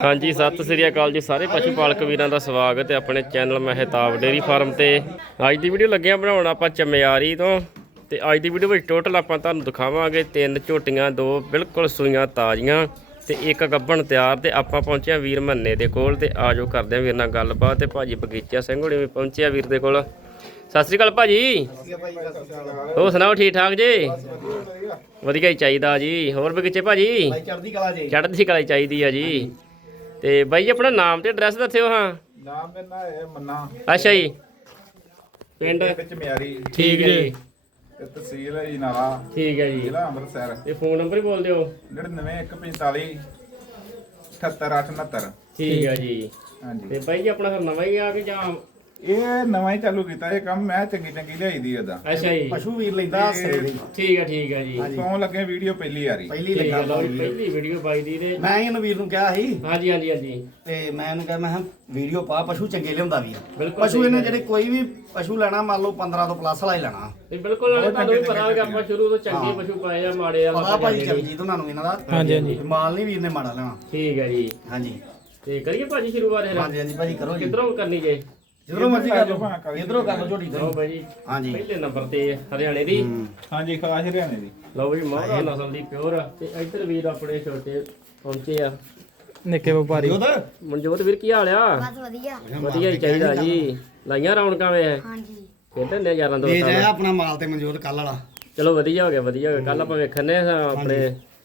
ਹਾਂਜੀ ਸਤਿ ਸ੍ਰੀ ਅਕਾਲ ਜੀ ਸਾਰੇ ਪਸ਼ੂ ਪਾਲਕ ਵੀਰਾਂ ਦਾ ਸਵਾਗਤ ਹੈ ਆਪਣੇ ਚੈਨਲ ਮਹਿਤਾਬ ਡੇਰੀ ਫਾਰਮ ਤੇ। ਅੱਜ ਦੀ ਵੀਡੀਓ ਲੱਗਿਆ ਬਣਾਉਣ ਆਪਾਂ ਚਮਿਆਰੀ ਤੋਂ। ਤੇ ਅੱਜ ਦੀ ਵੀਡੀਓ ਵਿੱਚ ਟੋਟਲ ਆਪਾਂ ਤੁਹਾਨੂੰ ਦਿਖਾਵਾਂਗੇ ਤਿੰਨ ਝੋਟੀਆਂ ਦੋ ਬਿਲਕੁਲ ਸੂਈਆਂ ਤਾਜ਼ੀਆਂ ਤੇ ਇੱਕ ਗੱਬਣ ਤਿਆਰ ਤੇ ਆਪਾਂ ਪਹੁੰਚੇ ਹਾਂ ਵੀਰ ਮੰਨੇ ਦੇ ਕੋਲ ਤੇ ਆਜੋ ਕਰਦੇ ਹਾਂ ਵੀਰ ਨਾਲ ਗੱਲਬਾਤ ਤੇ ਭਾਜੀ ਬਗੀਚਾ ਸਿੰਘ ਹੁਣੀ ਵੀ ਪਹੁੰਚੇ ਆ ਵੀਰ ਦੇ ਕੋਲ। ਸਤਿ ਸ੍ਰੀ ਅਕਾਲ ਭਾਜੀ। ਹੋਰ ਸੁਣਾਓ ਠੀਕ ਠਾਕ ਜੀ? ਵਧੀਆ ਹੀ ਚਾਹੀਦਾ ਜੀ। ਹੋਰ ਬਗੀਚੇ ਭਾਜੀ? ਚੜ੍ਹਦੀ ਕਲਾ ਜੀ। ਚੜ੍ਹਦੀ ਕਲਾ ਚਾਹੀਦੀ ਆ ਜੀ। ਤੇ ਬਾਈ ਜੀ ਆਪਣਾ ਨਾਮ ਤੇ ਐਡਰੈਸ ਦੱਸਿਓ ਹਾਂ। ਨਾਮ ਮੇਰਾ ਹੈ ਮੰਨਾ। ਅੱਛਾ ਜੀ। ਪਿੰਡ? ਵਿੱਚ ਮਿਆਰੀ। ਠੀਕ ਜੀ। ਤੇ ਤਹਿਸੀਲ ਹੈ ਜੀ ਨਾਲਾ। ਠੀਕ ਹੈ ਜੀ। ਜ਼ਿਲ੍ਹਾ ਅੰਮ੍ਰਿਤਸਰ। ਤੇ ਫੋਨ ਨੰਬਰ ਹੀ ਬੋਲ ਦਿਓ। 99145 78869 ਠੀਕ ਹੈ ਜੀ। ਹਾਂਜੀ। ਤੇ ਬਾਈ ਜੀ ਆਪਣਾ ਫਿਰ ਨਵਾਂ ਹੀ ਆ ਕੇ ਜਾਂ ਇਹ ਨਵਾਂ ਹੀ ਚਾਲੂ ਕੀਤਾ ਇਹ ਕੰਮ ਮੈਂ ਚੰਗੀ ਚੰਗੀ ਲਿਆਈ ਦੀ ਅੱਛਾ ਜੀ। ਪਸ਼ੂ ਵੀਰ ਲੈਂਦਾ ਹੱਸਦੇ ਦੀ ਠੀਕ ਹੈ ਠੀਕ ਹੈ ਜੀ। ਕੌਣ ਲੱਗੇ ਵੀਡੀਓ ਪਹਿਲੀ ਆ ਰਹੀ। ਪਹਿਲੀ ਲੱਗਾ ਲਓ ਜੀ, ਪਹਿਲੀ ਵੀਡੀਓ ਬਾਈ ਦੀ ਤੇ ਮੈਂ ਇਹਨੂੰ ਵੀਰ ਨੂੰ ਕਿਹਾ ਸੀ। ਹਾਂਜੀ ਹਾਂਜੀ ਹਾਂਜੀ। ਤੇ ਮੈਂ ਇਹਨੂੰ ਕਿਹਾ ਮੈਂ ਕਿਹਾ ਵੀਡੀਓ ਪਾ ਪਸ਼ੂ ਚੰਗੇ ਲਿਆਉਂਦਾ ਵੀਰ। ਬਿਲਕੁਲ ਪਸ਼ੂ ਇਹਨੇ ਜਿਹੜੇ ਕੋਈ ਵੀ ਪਸ਼ੂ ਲੈਣਾ ਮੰਨ ਲਓ 15 ਤੋਂ ਪਲੱਸ ਵਾਲਾ ਹੀ ਲੈਣਾ। ਤੇ ਬਿਲਕੁਲ ਨਾਲੇ ਤੁਹਾਨੂੰ ਵੀ ਪਤਾ ਕਿ ਆਪਾਂ ਸ਼ੁਰੂ ਤੋਂ ਚੰਗੇ ਪਸ਼ੂ ਪਾਏ ਆ ਮਾੜੇ ਆ ਪਤਾ ਭਾਜੀ ਚਰਨਜੀਤ ਉਹਨਾਂ ਨੂੰ ਇਹਨਾਂ ਦਾ ਹਾਂਜੀ ਹਾਂਜੀ। ਮਾਲ ਨਹੀਂ ਵੀਰ ਨੇ ਮਾੜਾ ਲੈਣਾ। ਠੀਕ ਹੈ ਜੀ। ਹਾਂਜੀ। ਤੇ ਕਰੀਏ ਭਾਜੀ ਸ਼ੁਰੂਆਤ ਫਿਰ? ਹਾਂਜੀ ਹਾਂਜੀ ਭਾਜੀ ਕਰੋ ਜੀ। ਕਿੱਧਰੋਂ ਕਰਨੀ ਜੇ? ਜਿੱਧਰੋਂ ਮਰਜ਼ੀ ਕਰ ਲਓ। ਕਰੀ ਇਧਰੋਂ ਕਰ ਲਓ ਝੋਟੀ ਲਓ ਬਾਈ ਜੀ। ਹਾਂਜੀ। ਪਹਿਲੇ ਨੰਬਰ ਤੇ ਹਰਿਆਣੇ ਦੀ। ਹਾਂਜੀ ਖਾਸ ਹਰਿਆਣੇ ਦੀ। ਲਓ ਜੀ ਮੋਹਰਾ ਨਸਲ ਦੀ ਪਿਓਰ ਤੇ ਇੱਧਰ ਵੀਰ ਆਪਣੇ ਛੋਟੇ ਪਹੁੰਚੇ ਆ। ਨਿੱਕੇ ਵਪਾਰੀ। ਉਹਦਾ ਮਨਜੋਤ ਵੀਰ ਕੀ ਹਾਲ ਆ? ਬਸ ਵਧੀਆ। ਵਧੀਆ ਹੀ ਚਾਹੀਦਾ ਜੀ। ਲਾਈਆਂ ਰੌਣਕਾਂ ਵੇ। ਹਾਂਜੀ। ਖੇਡਣ ਦੇ ਯਾਰਾਂ ਦੇ ਦੋਸਤਾਂ ਜਾਇਆ ਨਾਲ ਆਪਣਾ ਮਾਲ ਤੇ ਮਨਜੋਤ ਕੱਲ ਵਾਲਾ। ਚਲੋ ਵਧੀਆ ਹੋ ਗਿਆ ਵਧੀਆ ਹੋ ਗਿਆ। ਕੱਲ ਆਪਾਂ ਵੇਖਣੇ ਆ ਆਪਣੇ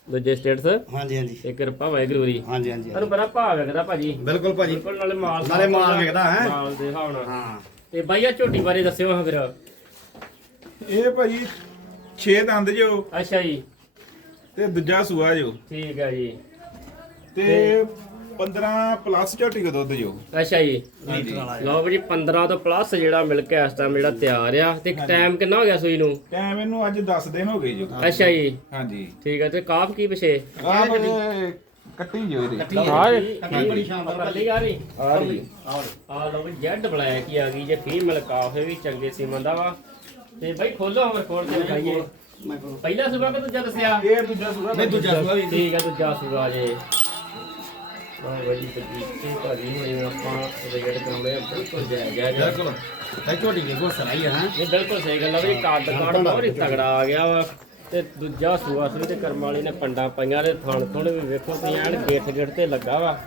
ਦੂਜੇ ਸਟੇਟਸ ਹਾਂਜੀ ਹਾਂਜੀ। ਤੇ ਕਿਰਪਾ ਵਾਹਿਗੁਰੂ ਦੀ। ਹਾਂਜੀ ਹਾਂਜੀ ਤੁਹਾਨੂੰ ਬੜਾ ਭਾਵ ਵੇਖਦਾ ਭਾਜੀ। ਬਿਲਕੁਲ ਭਾਜੀ। ਬਿਲਕੁਲ ਨਾਲੇ ਮਾਲ ਨਾਲੇ ਮਾਲ ਵੇਖਦਾ ਹੈ? ਮਾਲ ਦੇ ਹਿਸਾਬ ਨਾਲ। ਹਾਂ। ਤੇ ਬਾਈ ਆ ਝੋਟੀ ਬਾਰੇ ਦੱਸਿਓ ਹਾਂ ਫਿਰ। ਇਹ ਭਾਜੀ 6 ਦੰਦ ਜੋ। ਅੱਛਾ ਜੀ। ਤੇ ਦੂਜਾ ਸੂਆ ਜੋ। ਠੀਕ ਹੈ ਜੀ। ਤੇ 15 ਪਲੱਸ ਝੋਟੀ ਦਾ ਦੁੱਧ ਜੋ ਅੱਛਾ ਜੀ। ਹਾਂਜੀ। ਲਓ ਜੀ 15 ਤੋਂ ਪਲੱਸ ਜਿਹੜਾ ਮਿਲ ਕੇ ਇਸ ਟਾਈਮ ਜਿਹੜਾ ਤਿਆਰ ਆ। ਤੇ ਟਾਈਮ ਕਿੰਨਾ ਹੋ ਗਿਆ ਸੂਈ ਨੂੰ? ਟਾਈਮ ਇਹਨੂੰ ਅੱਜ 10 ਦਿਨ ਹੋ ਗਏ ਜੋ ਅੱਛਾ ਜੀ। ਹਾਂਜੀ। ਠੀਕ ਹੈ ਤੇ ਕਾਫ ਕੀ ਪਿਛੇ? ਆਹ ਕੱਟੀ ਜੋ। ਇਹਦੀ ਕੱਟੀ ਬੜੀ ਸ਼ਾਨਦਾਰ ਪੱਲੀ ਆ ਰਹੀ। ਆ ਰਹੀ ਆ ਲਓ। ਵੀ ਜੈਡ ਬਲੈਕ ਹੀ ਆ ਗਈ ਜੇ ਫੀਮੇਲ ਕਾਫੇ ਵੀ ਚੰਗੇ ਸੀਮਨ ਦਾ ਵਾ। ਤੇ ਬਾਈ ਖੋਲੋ ਹਮਰ ਖੋਲ ਕੇ ਦਿਖਾਈਏ। ਮੈਂ ਕੋਲ। ਪਹਿਲਾ ਸੁਬਾ ਕਿ ਦੂਜਾ ਦੱਸਿਆ? ਇਹ ਦੂਜਾ ਸੂਆ। ਨਹੀਂ ਦੂਜਾ ਵੀ। ਠੀਕ ਹੈ ਦੂਜਾ ਸੁਬਾ ਜੇ। ਵਾਹ ਬੜੀ ਬੱਜੀ ਤੇ ਭਾਜੀ ਹੋਏ ਆਪਾਂ ਰੇਡ ਕਰਾਉਣੇ ਆ ਬਿਲਕੁਲ ਜਾਇਜ਼ ਜਾਇਜ਼ ਬਿਲਕੁਲ। ਤੇ ਝੋਟੀ ਦੇਖੋ ਸਰਾਈ ਹੈ ਹਾਂ? ਇਹ ਬਿਲਕੁਲ ਸਹੀ ਗੱਲ ਆ ਵੀ ਕਾਰਡ ਕਾਰਡ ਬਹੁਤ ਹੀ ਤਗੜਾ ਆ ਗਿਆ ਵਾ। ਤੇ ਦੂਜਾ ਸੂਆ ਸੂ ਤੇ ਕਰਮ ਵਾਲੀ ਨੇ ਪੰਡਾਂ ਪਾਈਆਂ ਤੇ ਥਣ ਥੁਣ ਵੀ ਵੇਖੋ ਤੁਸੀਂ ਐਨ ਗੇਠ ਗੇਠ ਤੇ ਲੱਗਾ ਵਾ।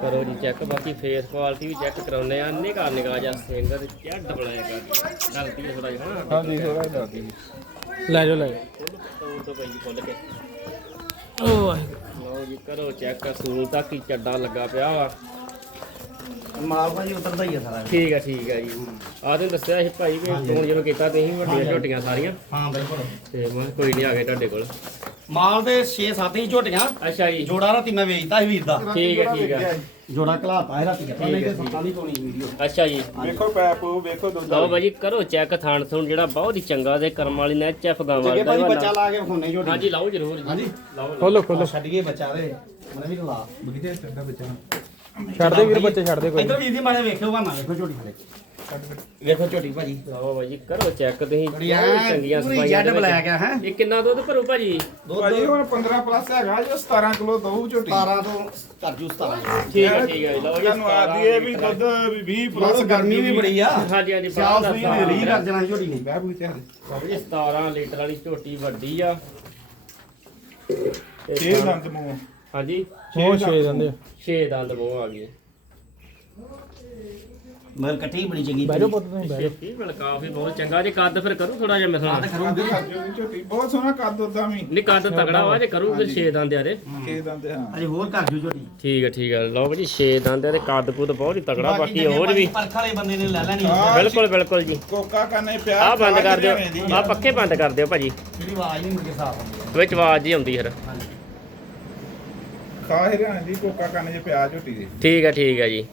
ਕਰੋ ਜੀ ਚੈੱਕ ਬਾਕੀ ਫੇਸ ਕੁਆਲਿਟੀ ਵੀ ਚੈੱਕ ਕਰਾਉਨੇ ਆ। ਨਿਗਾ ਨਿਗਾ ਜਾਂ ਤੇ ਕਿਆ ਡਬਲਾਏਗਾ ਗਲਤੀ ਥੋੜਾ ਜਿਹਾ ਹਨਾ ਹਾਂਜੀ ਥੋੜਾ ਦੱਸਦੀ ਲੈ ਜਾਓ ਲੈ ਜਾਓ। ਖੁੱਲ ਕੇ। ਓ ਵਾਹਿਗੁਰੂ ਲਓ ਜੀ ਕਰੋ ਚੈੱਕ ਸੂਲ ਤੱਕ ਹੀ ਚੱਡਾ ਲੱਗਾ ਪਿਆ ਵਾ। ਮਾਲ ਭਾਜੀ ਉਤਰਦਾ ਹੀ ਹੈ ਸਾਰਾ। ਠੀਕ ਆ ਠੀਕ ਆ ਜੀ। ਆਹ ਤੇ ਦੱਸਿਆ ਸੀ ਭਾਈ ਵੀ ਫੋਨ ਜਿਵੇਂ ਕੀਤਾ ਤੁਸੀਂ ਵੱਡੀਆਂ ਝੋਟੀਆਂ ਸਾਰੀਆਂ। ਹਾਂ ਬਿਲਕੁਲ। ਤੇ ਮੈਂ ਕਿਹਾ ਕੋਈ ਨਹੀਂ ਆ ਗਏ ਤੁਹਾਡੇ ਕੋਲ। ਮਾਲ ਦੇ 6-7 ਹੀ ਝੋਟੀਆਂ। ਅੱਛਾ ਜੀ। ਜੋੜਾ ਰਾਤੀ ਮੈਂ ਵੇਚਤਾ ਸੀ ਵੀਰ ਦਾ। ਠੀਕ ਹੈ ਠੀਕ ਹੈ ਜੋੜਾ ਘਲਾਤਾ ਹੈ ਰਾਤੀ ਕਿੱਥੋਂ ਨਹੀਂ ਤੇ ਠੀਕ ਹੈ, ਸੱਤਾਂ ਦੀ ਪਾਉਣੀ ਵੀਡੀਓ। ਅੱਛਾ ਜੀ। ਵੇਖੋ ਪੈਪ ਵੇਖੋ ਦੁੱਧ ਲਓ ਭਾਜੀ ਕਰੋ ਚੈੱਕ ਥਾਣ ਥੂਣ ਜਿਹੜਾ ਬਹੁਤ ਹੀ ਚੰਗਾ ਤੇ ਕਰਮ ਵਾਲੀ ਨੇ ਐਚ ਐਫ ਗਾਵਾਂ ਜੱਗੇ ਭਾਜੀ ਬੱਚਾ ਲਾ ਕੇ ਵਿਖਾਉਣੇ ਝੋਟੀ ਹਾਂਜੀ ਲਾਓ ਜਰੂਰ। ਜੀ ਹਾਂਜੀ। ਲਾਓ ਲਾਓ। ਖੋਲੋ ਖੋਲੋ। ਛੱਡ ਗਏ ਬੱਚਾ ਦੇ। ਮੈਂ ਵੀ ਲਾ। ਬਗੀਚੇ ਚੰਗਾ ਬੱਚਾ। ਛੱਡ ਦੇ ਵੀਰ ਬੱਚੇ ਛੱਡ ਦੇ ਕੋਈ ਇੱਧਰ ਵੀਰ ਦੀ ਮਾੜੇ ਵੇਖਿਓ ਬਾਨਾ ਵੇਖੋ ਝੋਟੀ ਖੜੇ ਵੇਖੋ ਝੋਟੀ ਭਾਜੀ। ਲਓ ਭਾਜੀ ਕਰੋ ਚੈੱਕ ਤੁਸੀਂ ਬਹੁਤ ਹੀ ਚੰਗੀਆਂ ਪੂਰੀ ਸਫਾਈਆਂ ਜੈਡ ਦੇ ਵਿੱਚ। ਬਲੈਕ ਆ ਹੈ? ਇਹ ਕਿੰਨਾ ਦੁੱਧ ਭਰੂ ਭਾਜੀ? ਭਾਜੀ ਹੁਣ 15 ਪਲੱਸ ਹੈਗਾ ਜੋ 17 ਕਿਲੋ ਦਊ ਝੋਟੀ। 17 ਤੋਂ ਕਰ ਜੂ 17 ਠੀਕ ਹੈ ਠੀਕ ਹੈ ਲਓ ਜੀ ਤੁਹਾਨੂੰ ਆਦੀ ਹੈ ਵੀ ਦੁੱਧ ਵੀ 20 ਪਲੱਸ ਗਰਮੀ ਵੀ ਬੜੀ ਆ। ਹਾਂਜੀ ਹਾਂਜੀ ਸਿਆਲ ਬਾਹਰ ਸੂਈ ਦਾ ਨੇ ਰੀ ਕਰ ਦੇਣਾ ਝੋਟੀ ਨੇ। ਬਹਿ ਬਗੀਚੇ ਬਾਬੂ ਜੀ 17 ਲੀਟਰ ਵਾਲੀ ਝੋਟੀ ਵੱਡੀ ਆ। ਤੇ ਛੇ ਦੰਦ ਮੂੰਹ। ਹਾਂਜੀ? ਉਹ ਛੇ ਦਿੰਦੇ 6 ਦੰਦ ਮੂੰਹ ਆ ਗਈ ਮਗਰ ਕੱਟੀ ਬੜੀ ਚੰਗੀ ਬੈਠੋ ਪੁੱਤ ਤੁਸੀਂ ਬੈਠੋ ਛੇਤੀ ਮਿਲ ਕਾਫੀ ਬਹੁਤ ਚੰਗਾ ਜੇ ਕੱਦ ਫਿਰ ਕਰੂ ਥੋੜਾ ਜਿਹਾ ਆ ਮਿਸਣਾ ਤਾਂ ਕਰੂੰਗੇ। ਝੋਟੀ ਬਹੁਤ ਸੋਹਣਾ ਕੱਦ ਉਦਾਂ ਵੀ। ਨਹੀਂ ਕੱਦ ਤਗੜਾ ਵਾ ਜੇ ਕਰੂ ਫਿਰ 6 ਦੰਦ ਯਾਰੇ ਛੇ ਦੰਦ ਹਾਂ। ਅਜੇ ਹੋਰ ਕਰ ਜੂ ਝੋਟੀ। ਠੀਕ ਹੈ ਠੀਕ ਹੈ ਲਓ ਜੀ 6 ਦੰਦ ਆ ਤੇ ਕੱਦ ਕੁੱਦ ਬਹੁਤ ਹੀ ਤਗੜਾ ਬਾਕੀ ਹੋਰ ਵੀ। ਪਰਖ ਵਾਲੇ ਬੰਦੇ ਨੇ ਲੈ ਲੈਣੀ ਬਿਲਕੁਲ ਬਿਲਕੁਲ ਜੀ। ਕੋਕਾ ਕਰਨੇ ਪਿਆ ਆਹ ਬੰਦ ਕਰ ਦਿਓ। ਆ। ਪੱਕੇ ਬੰਦ ਕਰ ਦਿਓ ਭਾਜੀ। ਜਿਹੜੀ ਆਵਾਜ਼ ਨਹੀਂ ਕੇ ਸਾਫ਼ ਆਉਂਦੀ ਵਿੱਚ ਆਵਾਜ਼ ਹੀ ਆਉਂਦੀ ਫਿਰ। ਹਾਂਜੀ। ਖਾ ਹਰਿਆਣੇ ਦੀ ਕੋਕਾ ਕਰਨੇ ਚ ਪਿਆ ਝੋਟੀ ਦੇ। ਠੀਕ ਹੈ ਠੀਕ ਹੈ ਜੀ।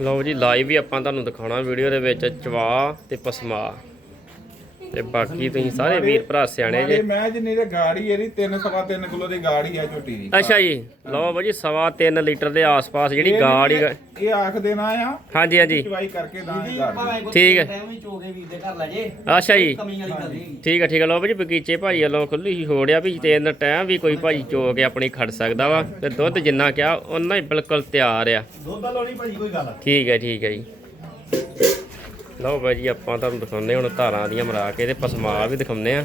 ਲਓ ਜੀ ਲਾਈਵ ਵੀ ਆਪਾਂ ਤੁਹਾਨੂੰ ਦਿਖਾਉਣਾ ਵੀਡੀਓ ਦੇ ਵਿੱਚ ਚਵਾ ਤੇ ਪਸਮਾ। ਤੇ ਬਾਕੀ ਤੁਸੀਂ ਸਾਰੇ ਵੀਰ ਭਰਾ ਸਿਆਣੇ ਜੇ। ਮੈਂ ਜਿੰਨੀ ਤੇ ਗਾੜੀ ਇਹਦੀ 3 ਸਵਾ 3 ਕਿਲੋ ਦੀ ਗਾੜੀ ਆ ਝੋਟੀ ਦੀ। ਅੱਛਾ ਜੀ ਲਓ ਬਾਜੀ ਸਵਾ 3 ਲੀਟਰ ਦੇ ਆਸ-ਪਾਸ ਜਿਹੜੀ ਗਾੜੀ ਇਹ ਆਖ ਦੇਣਾ ਆ ਹਾਂਜੀ ਹਾਂਜੀ। ਚਵਾਈ ਕਰਕੇ ਦਾਂ ਇਹ ਗਾੜੀ। ਠੀਕ ਹੈ। ਟਾਈਮ ਵੀ ਚੋਗੇ ਵੀਰ ਦੇ ਘਰ ਲੈ ਜੇ ਅੱਛਾ ਜੀ। ਵਾਲੀ ਨਹੀਂ। ਠੀਕ ਹੈ ਠੀਕ ਹੈ। ਲਓ ਬਾਜੀ ਬਗੀਚੇ ਭਾਈ ਵੱਲੋਂ ਖੁੱਲੀ ਹੀ ਹੋੜਿਆ ਵੀ ਤਿੰਨ ਟਾਈਮ ਵੀ ਕੋਈ ਭਾਈ ਚੋ ਕੇ ਆਪਣੀ ਖੜ ਸਕਦਾ ਵਾ ਤੇ ਦੁੱਧ ਜਿੰਨਾ ਕਿਹਾ ਉਹਨਾਂ ਹੀ ਬਿਲਕੁਲ ਤਿਆਰ ਆ। ਦੁੱਧ ਲੋਣੀ ਭਾਜੀ ਕੋਈ ਗੱਲ ਠੀਕ ਹੈ ਠੀਕ ਹੈ ਜੀ। ਲਓ ਬਾਈ ਜੀ, ਆਪਾਂ ਤੁਹਾਨੂੰ ਦਿਖਾਉਂਦੇ ਹੁਣ ਧਾਰਾਂ ਦੀਆਂ ਮਰਾ ਕੇ ਤੇ ਪਸਮਾ ਵੀ ਦਿਖਾਉਂਦੇ ਆ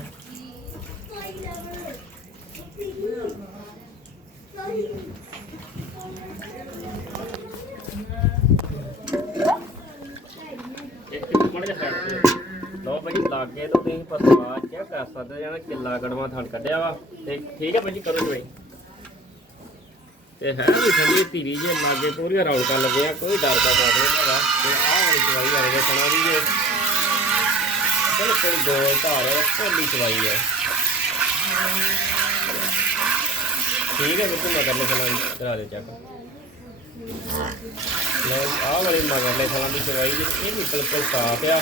ਲਓ ਬਾਈ ਲਾਗੇ ਤੋਂ ਤੁਸੀਂ ਪਸਮਾ ਚੈੱਕ ਕਰ ਸਕਦੇ ਜਾਂ ਕਿੱਲਾ ਗੜਵਾ ਥਣ ਕੱਢਿਆ ਵਾ। ਤੇ ਠੀਕ ਹੈ ਬਾਈ ਜੀ, ਕਰੋ ਜੀ ਬਾਈ ਤੇ ਹੈ ਵੀ ਠੰਡੀ ਧੀਰੀ ਜੇ ਲਾਗੇ ਪੂਰੀਆਂ ਰੌਣਕਾਂ ਲੱਗੀਆਂ, ਕੋਈ ਡਰ ਦਾ ਬਾਤ ਨਹੀਂ ਹੈਗਾ। ਤੇ ਆਹ ਵਾਲੀ ਚਵਾਈ ਆ ਗਈ ਸਣਾ ਦੀ ਜੇ। ਬਿਲਕੁਲ ਦੋ ਧਾਰ ਭੋਲੀ ਚਵਾਈ ਹੈ। ਠੀਕ ਹੈ ਬਿਲਕੁਲ ਮਗਰ ਲੈ ਸਣਾ ਕਰਾ ਦੇ ਚੱਕ ਲੋ ਆਹ ਵਾਲੀ ਮਗਰ ਲੈ ਸਣਾ ਦੀ ਚਵਾਈ ਜੀ, ਇਹ ਵੀ ਬਿਲਕੁਲ ਸਾਫ਼ ਆ।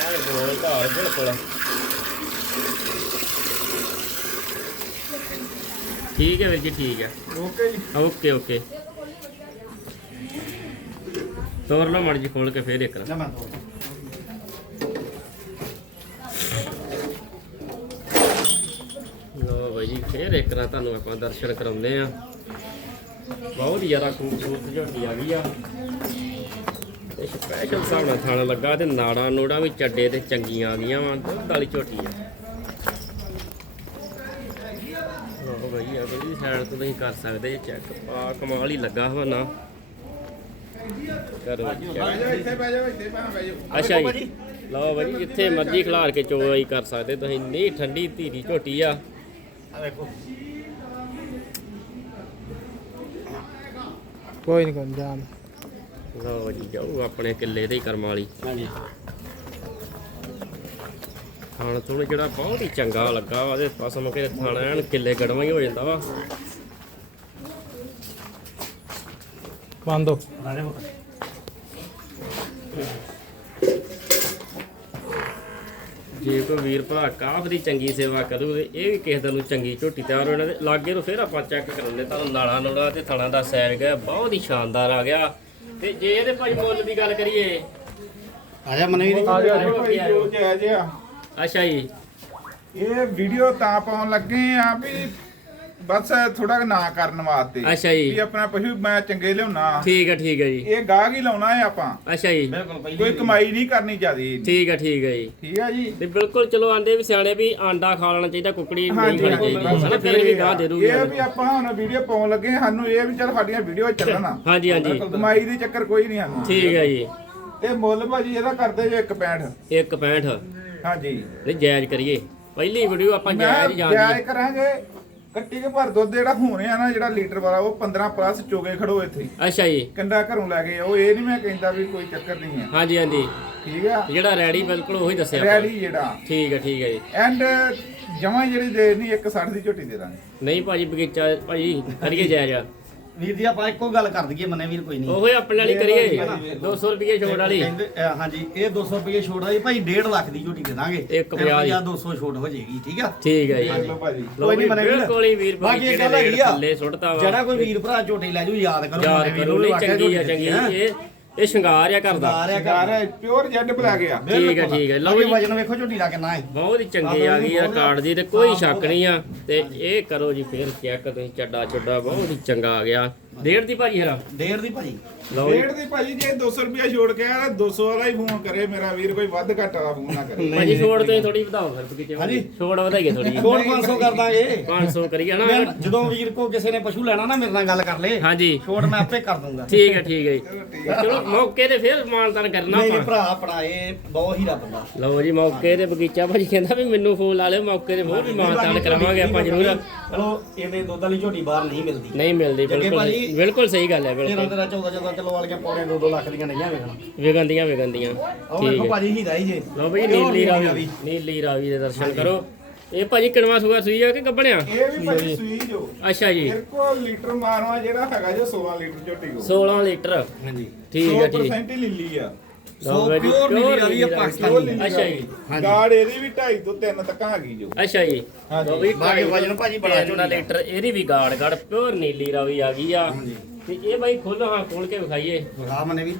ਇਹ ਦੋ ਧਾਰ ਬਿਲਕੁਲ। ਠੀਕ ਹੈ ਵੀਰ ਜੀ ਠੀਕ ਹੈ। ਓਕੇ ਜੀ। ਓਕੇ ਓਕੇ ਤੋਰ ਲਓ ਮੜ ਜੀ ਖੋਲ ਕੇ ਫੇਰ ਇੱਕ ਨਾ। ਮੈਂ ਤੋੜ ਲੋ। ਬਾਈ ਜੀ ਫੇਰ ਇੱਕ ਨਾ ਤੁਹਾਨੂੰ ਆਪਾਂ ਦਰਸ਼ਨ ਕਰਾਉਂਦੇ ਆ ਬਹੁਤ ਜ਼ਿਆਦਾ ਖੂਬਸੂਰਤ ਝੋਟੀ ਆ ਗਈ ਆ। ਸਪੈਸ਼ਲ ਹਿਸਾਬ ਨਾਲ ਥਾਣਾ ਲੱਗਾ ਤੇ ਨਾੜਾ ਨੋੜਾ ਵੀ ਚੱਡੇ ਤੇ ਚੰਗੀਆਂ ਆ ਗਈਆਂ ਵਾ ਦੁੱਧ ਵਾਲੀ ਝੋਟੀ ਆ ਲੋ ਬਾਈ ਆ ਬਈ ਸਾਈਡ ਤੋਂ ਤੁਸੀਂ ਕਰ ਸਕਦੇ ਚੈੱਕ ਆ ਕਮਾਲ ਹੀ ਲੱਗਾ ਹਵਾਨਾ ਕਰੋ check। ਬਹਿ ਜਾਓ ਇੱਥੇ ਬਹਿ ਜਾਓ ਇੱਥੇ ਭਾਂ ਬਹਿ ਜਾਓ। ਅੱਛਾ ਜੀ। ਲਓ ਬਾਈ ਜਿੱਥੇ ਮਰਜ਼ੀ ਖਿਲਾਰ ਕੇ ਚੋਈ ਕਰ ਸਕਦੇ ਤੁਸੀਂ ਨਹੀਂ ਠੰਡੀ ਧੀਰੀ ਝੋਟੀ ਆ। ਆ ਵੇਖੋ। ਕੋਈ ਨਹੀਂ ਜਾਨ ਲਓ ਜੀ ਜਾਓ ਆਪਣੇ ਕਿੱਲੇ ਦੇ ਹੀ ਕਰਮ ਵਾਲੀ। ਹਾਂਜੀ। ਖਾਣ ਤੋਂ ਜਿਹੜਾ ਬਹੁਤ ਹੀ ਚੰਗਾ ਲੱਗਾ ਵਾ ਉਹਦੇ ਪਸਮ ਕੇ ਖਾਣਾ ਐਨ ਕਿੱਲੇ ਗੜਵਾ ਹੀ ਹੋ ਜਾਂਦਾ ਵਾ। ਬੰਦ ਦੋ ਦੇ। ਜੇ ਕੋਈ ਵੀਰ ਭਰਾ ਕਾਫ ਦੀ ਚੰਗੀ ਸੇਵਾ ਕਰੂ ਤੇ ਇਹ ਵੀ ਕਿਸੇ ਦਿਨ ਨੂੰ ਚੰਗੀ ਝੋਟੀ ਤਿਆਰ ਹੋ ਜਾਣਾ ਤੇ ਲਾਗੇ ਨੂੰ ਫਿਰ ਆਪਾਂ ਚੈੱਕ ਕਰਾਉਂਦੇ ਤੁਹਾਨੂੰ ਨਾਲਾ ਨੋੜਾ ਤੇ ਥਣਾ ਦਾ ਸੈਰ ਗਿਆ ਬਹੁਤ ਹੀ ਸ਼ਾਨਦਾਰ ਆ ਗਿਆ। ਤੇ ਜੇ ਇਹਦੇ ਭਾਈ ਮੁੱਲ ਦੀ ਗੱਲ ਕਰੀਏ। ਆ ਜਾ ਮਨਵੀਰ ਆ ਜੀ। ਜੋ। ਜਾਇਜ਼ ਆ ਅੱਛਾ ਜੀ। ਇਹ ਵੀਡੀਓ ਤਾਂ ਪਾਉਣ ਲੱਗੇ ਆ ਵੀ ਬਸ ਥੋੜਾ ਨਾ ਕਰਨ ਵਾਸਤੇ। ਅੱਛਾ ਜੀ। ਵੀ ਆਪਣਾ ਪਸ਼ੂ ਮੈਂ ਚੰਗੇ ਲਿਆਉਣਾ। ਠੀਕ ਹੈ ਠੀਕ ਹੈ ਜੀ। ਇਹ ਗਾਹਕ ਹੀ ਲਾਉਣਾ ਹੈ ਆਪਾਂ। ਅੱਛਾ ਜੀ। ਕੋਈ ਕਮਾਈ ਨਹੀਂ ਕਰਨੀ ਚਾਹੀਦੀ ਠੀਕ ਹੈ ਠੀਕ ਹੈ ਜੀ। ਠੀਕ ਆ ਜੀ। ਤੇ ਬਿਲਕੁਲ ਚਲੋ ਆਂਦੇ ਵੀ ਸਿਆਣੇ ਵੀ ਆਂਡਾ ਖਾ ਲੈਣਾ ਚਾਹੀਦਾ ਕੁਕੜੀ ਨਹੀਂ ਖਾਣੀ ਚਾਹੀਦੀ। ਫਿਰ ਵੀ ਗਾਂ ਦੇ ਦੂਗੀ ਇਹ ਵੀ ਆਪਾਂ ਹੁਣ ਵੀਡੀਓ ਪਾਉਣ ਲੱਗੇ ਸਾਨੂੰ ਇਹ ਵੀ ਚੱਲ ਸਾਡੀਆਂ ਵੀਡੀਓ ਚੱਲਣ ਹਾਂਜੀ ਹਾਂਜੀ। ਕਮਾਈ ਦੇ ਚੱਕਰ ਕੋਈ ਨਹੀਂ ਸਾਨੂੰ ਠੀਕ ਹੈ ਜੀ। ਇਹ ਮੁੱਲ ਭਾਜੀ ਇਹਦਾ ਕਰਦੇ ਜੇ 165 165 ਹਾਂਜੀ। ਨਹੀਂ ਜਾਇਜ਼ ਕਰੀਏ। ਪਹਿਲੀ ਵੀਡੀਓ ਆਪਾਂ ਜਾਇਜ਼ ਜਾਇ ਜਾਂਦੀ ਕਰਾਂਗੇ। ਕੱਟੀ ਕੇ ਭਰ ਦੁੱਧ ਜਿਹੜਾ ਹੋਣੇ ਆ ਨਾ ਜਿਹੜਾ ਲੀਟਰ ਵਾਲਾ ਉਹ 15 ਪਲੱਸ ਚੋਗੇ ਖੜੋ ਇੱਥੇ। ਅੱਛਾ ਜੀ। ਕੰਡਾ ਘਰੋਂ ਲੈ ਕੇ ਉਹ ਇਹ ਨਹੀਂ ਮੈਂ ਕਹਿੰਦਾ ਵੀ ਕੋਈ ਚੱਕਰ ਨਹੀਂ ਹੈ ਹਾਂਜੀ ਹਾਂਜੀ। ਠੀਕ ਆ? ਜਿਹੜਾ ਰੈਡੀ ਬਿਲਕੁਲ ਉਹੀ ਦੱਸਿਆ ਆਪਾਂ। ਰੈਡੀ ਜਿਹੜਾ। ਠੀਕ ਹੈ ਠੀਕ ਹੈ ਜੀ। ਐਂਡ ਜਮਾ ਜਿਹੜੀ ਦੇ ਨਹੀਂ 160 ਦੀ ਝੋਟੀ ਦੇ ਦਾਂਗੇ। ਨਹੀਂ ਭਾਜੀ ਬਗੀਚਾ ਭਾਜੀ ਕਰੀਏ ਜਾਇਜ਼ ਵੀਰ ਜੀ ਆਪਾਂ ਇੱਕੋ ਗੱਲ ਕਰ ਦਈਏ ਮੰਨੇ ਵੀਰ ਕੋਈ ਨਹੀਂ। ਉਹੀ ਆਪਣੇ ਵਾਲੀ ਕਰੀਏ 200 ਰੁਪਏ ਛੋੜ ਵਾਲੀ। ਕਹਿੰਦੇ ਅਹ ਹਾਂਜੀ ਇਹ 200 ਰੁਪਏ ਛੋੜ ਜੀ ਭਾਈ 1.5 ਲੱਖ ਦੀ ਝੋਟੀ ਦੇ ਦਾਂਗੇ। ਇੱਕ ਪੰਜਾਹ ਦੀ। 200 ਛੋਟ ਹੋ ਜਾਏਗੀ ਠੀਕ ਆ? ਠੀਕ ਹੈ ਜੀ। ਭਾਜੀ ਕੋਈ ਨੀ ਵੀ ਮਨੇ ਵੀਰ। ਬਿਲਕੁਲ ਹੀ ਵੀਰ ਬਾਕੀ ਇਹ ਗੱਲ ਹੈਗੀ ਆ ਥੱਲੇ ਸੁੱਟਤਾ ਵਾ। ਜਿਹੜਾ ਕੋਈ ਵੀਰ ਭਰਾ ਝੋਟੀ ਲੈ ਜੂ ਯਾਦ ਕਰੋ ਯਾਦ ਮਨੇ ਵੀਰ ਕਰੋ ਨੂੰ ਨਹੀਂ ਵਾਕਿਆ ਚੰਗੀ ਆ ਝੋਟੀ ਚੰਗੀ ਹੈਂ। ਇਹ ਇਹ ਸ਼ਿੰਗਾਰ ਆ ਕਰਦਾ ਆ ਰਿਹਾ ਕਾਰ ਹੈ ਪਿਓਰ ਜੈਡ ਬਲੈਕ ਆ। ਠੀਕ ਹੈ, ਠੀਕ ਹੈ। ਲਓ ਜੀ। ਵਜਨ ਵੇਖੋ ਝੋਟੀ ਦਾ ਕਿੰਨਾ ਹੈ ਬਹੁਤ ਹੀ ਚੰਗੀ ਆ ਗਈ ਆ ਕਾਰਡ ਦੀ ਤੇ ਕੋਈ ਸ਼ੱਕ ਨਹੀਂ ਆ। ਤੇ ਇਹ ਕਰੋ ਜੀ ਫੇਰ ਚੈੱਕ ਤੁਸੀਂ ਚੱਡਾ ਚੁੱਡਾ ਬਹੁਤ ਹੀ ਚੰਗਾ ਆ ਗਿਆ। ਡੇਢ ਦੀ ਭਾਜੀ ਹਰਾ। ਡੇਢ ਦੀ ਭਾਜੀ। ਲਓ ਜੀ। ਰੇਟ ਦੀ ਭਾਜੀ ਜੇ 200 ਰੁਪਿਆ ਛੋੜ ਕੇ ਆਇਆ 200 ਵਾਲਾ ਹੀ ਫੋਨ ਕਰੇ ਮੇਰਾ ਵੀਰ ਕੋਈ ਵੱਧ ਘੱਟ ਵਾਲਾ ਫੋਨ ਨਾ ਕਰੇ। ਭਾਜੀ ਛੋੜ ਤੇ ਥੋੜੀ ਵਧਾਓ ਫਿਰ ਵਾਲੀ ਹਾਂਜੀ। ਛੋੜ ਵਧਾਈਏ ਥੋੜੀ ਛੋੜ 500 ਕਰ ਦਾਂਗੇ। 500 ਕਰੀਏ ਨਾ। ਮੈਂ ਜਦੋਂ ਵੀਰ ਕੋ ਕਿਸੇ ਨੇ ਪਸ਼ੂ ਲੈਣਾ ਨਾ ਮੇਰੇ ਨਾਲ ਗੱਲ ਕਰ ਲੇ। ਹਾਂਜੀ। ਛੋੜ ਮੈਂ ਆਪੇ ਕਰ ਦੂੰਗਾ। ਠੀਕ ਹੈ ਠੀਕ ਹੈ ਜੀ। ਚਲੋ ਮੌਕੇ ਤੇ ਫੇਰ ਮਾਨਤਾਨ ਕਰਨਾ ਨਹੀਂ ਨਹੀਂ ਆਪਾਂ। ਭਰਾ ਆਪਣਾ ਇਹ ਬਹੁਤ ਹੀਰਾ ਬੰਦਾ ਲਓ ਜੀ ਮੌਕੇ ਤੇ ਬਗੀਚਾ ਭਾਜੀ ਕਹਿੰਦਾ ਵੀ ਮੈਨੂੰ ਫੋਨ ਲਾ ਲਿਓ ਮੌਕੇ ਤੇ ਹੋਰ ਵੀ ਮਾਨਤਾਨ ਕਰਾਵਾਂਗੇ ਆਪਾਂ ਜ਼ਰੂਰ। ਚਲੋ ਇਹਨੇ ਦੁੱਧ ਵਾਲੀ ਝੋਟੀ ਬਾਹਰ ਨਹੀਂ ਮਿਲਦੀ। ਨਹੀਂ ਮਿਲਦੀ ਜੱਗੇ ਬਿਲਕੁਲ ਭਾਜੀ, ਬਿਲਕੁਲ ਸਹੀ ਗੱਲ ਹੈ 13 ਬਿਲਕੁਲ। 13 14 14 ਕਿਲੋ ਵਾਲੀਆਂ ਪੌਣੇ 2 2 ਲੱਖ ਦੀਆਂ ਨਹੀਂ ਵੇਖਣਾ। ਵਿਗੰਦੀਆਂ ਵਿਗੰਦੀਆਂ। ਉਹ ਠੀਕ ਵੇਖੋ ਹੈ। ਭਾਜੀ ਹੀਰਾ ਹੀ ਜੇ। ਲਓ ਬਈ ਨੀਲੀ ਰਾਵੀ ਨੀਲੀ ਰਾਵੀ ਦੇ ਦਰਸ਼ਨ ਕਰੋ। ਇਹ ਭਾਜੀ ਕਿਣਵਾ ਸੁਗਾ ਸੂਈ ਆ ਕਿ ਗੱਬਣਿਆ? ਇਹ ਵੀ ਭਾਜੀ ਸੂਈ ਜੋ। ਅੱਛਾ ਜੀ। ਮੇਰੇ ਕੋਲ ਲੀਟਰ ਮਾਰਵਾ ਜਿਹੜਾ ਹੈਗਾ ਜੋ 16 ਲੀਟਰ ਝੋਟੀ ਕੋ 16 ਲੀਟਰ। ਹਾਂਜੀ। ਠੀਕ ਹੈ ਠੀਕ 100% ਹੀ ਲੀਲੀ ਆ। ਲਓ ਬਾਈ ਜੀ, ਪਿਓਰ ਨੀਲੀ pure ਰਾਵੀ ਆ ਨੀਲੀ ਪਾਕਿਸਤਾਨੀ ਅੱਛਾ ਜੀ। ਹਾਂਜੀ। ਗਾੜ ਇਹਦੀ ਵੀ 2.5 ਤੋਂ 3 ਤੱਕ ਆ ਗਈ ਜੋ। ਅੱਛਾ ਜੀ। ਹਾਂਜੀ। ਲਓ ਬਈ ਬਾਕੀ ਵਜਨ ਭਾਜੀ ਬੜਾ ਤਿੰਨ ਝੋਟੀ ਦਾ। ਲੀਟਰ ਇਹਦੀ ਵੀ ਗਾੜ ਗਾੜ ਪਿਓਰ ਨੀਲੀ ਰਾਵੀ ਆ ਗਈ ਆ। ਹਾਂਜੀ। ਤੇ ਇਹ ਬਾਈ ਖੋਲੋ ਹਾਂ ਖੋਲ ਕੇ ਵਿਖਾਈਏ। ਵਿਖਾ ਮਨੇ ਵੀ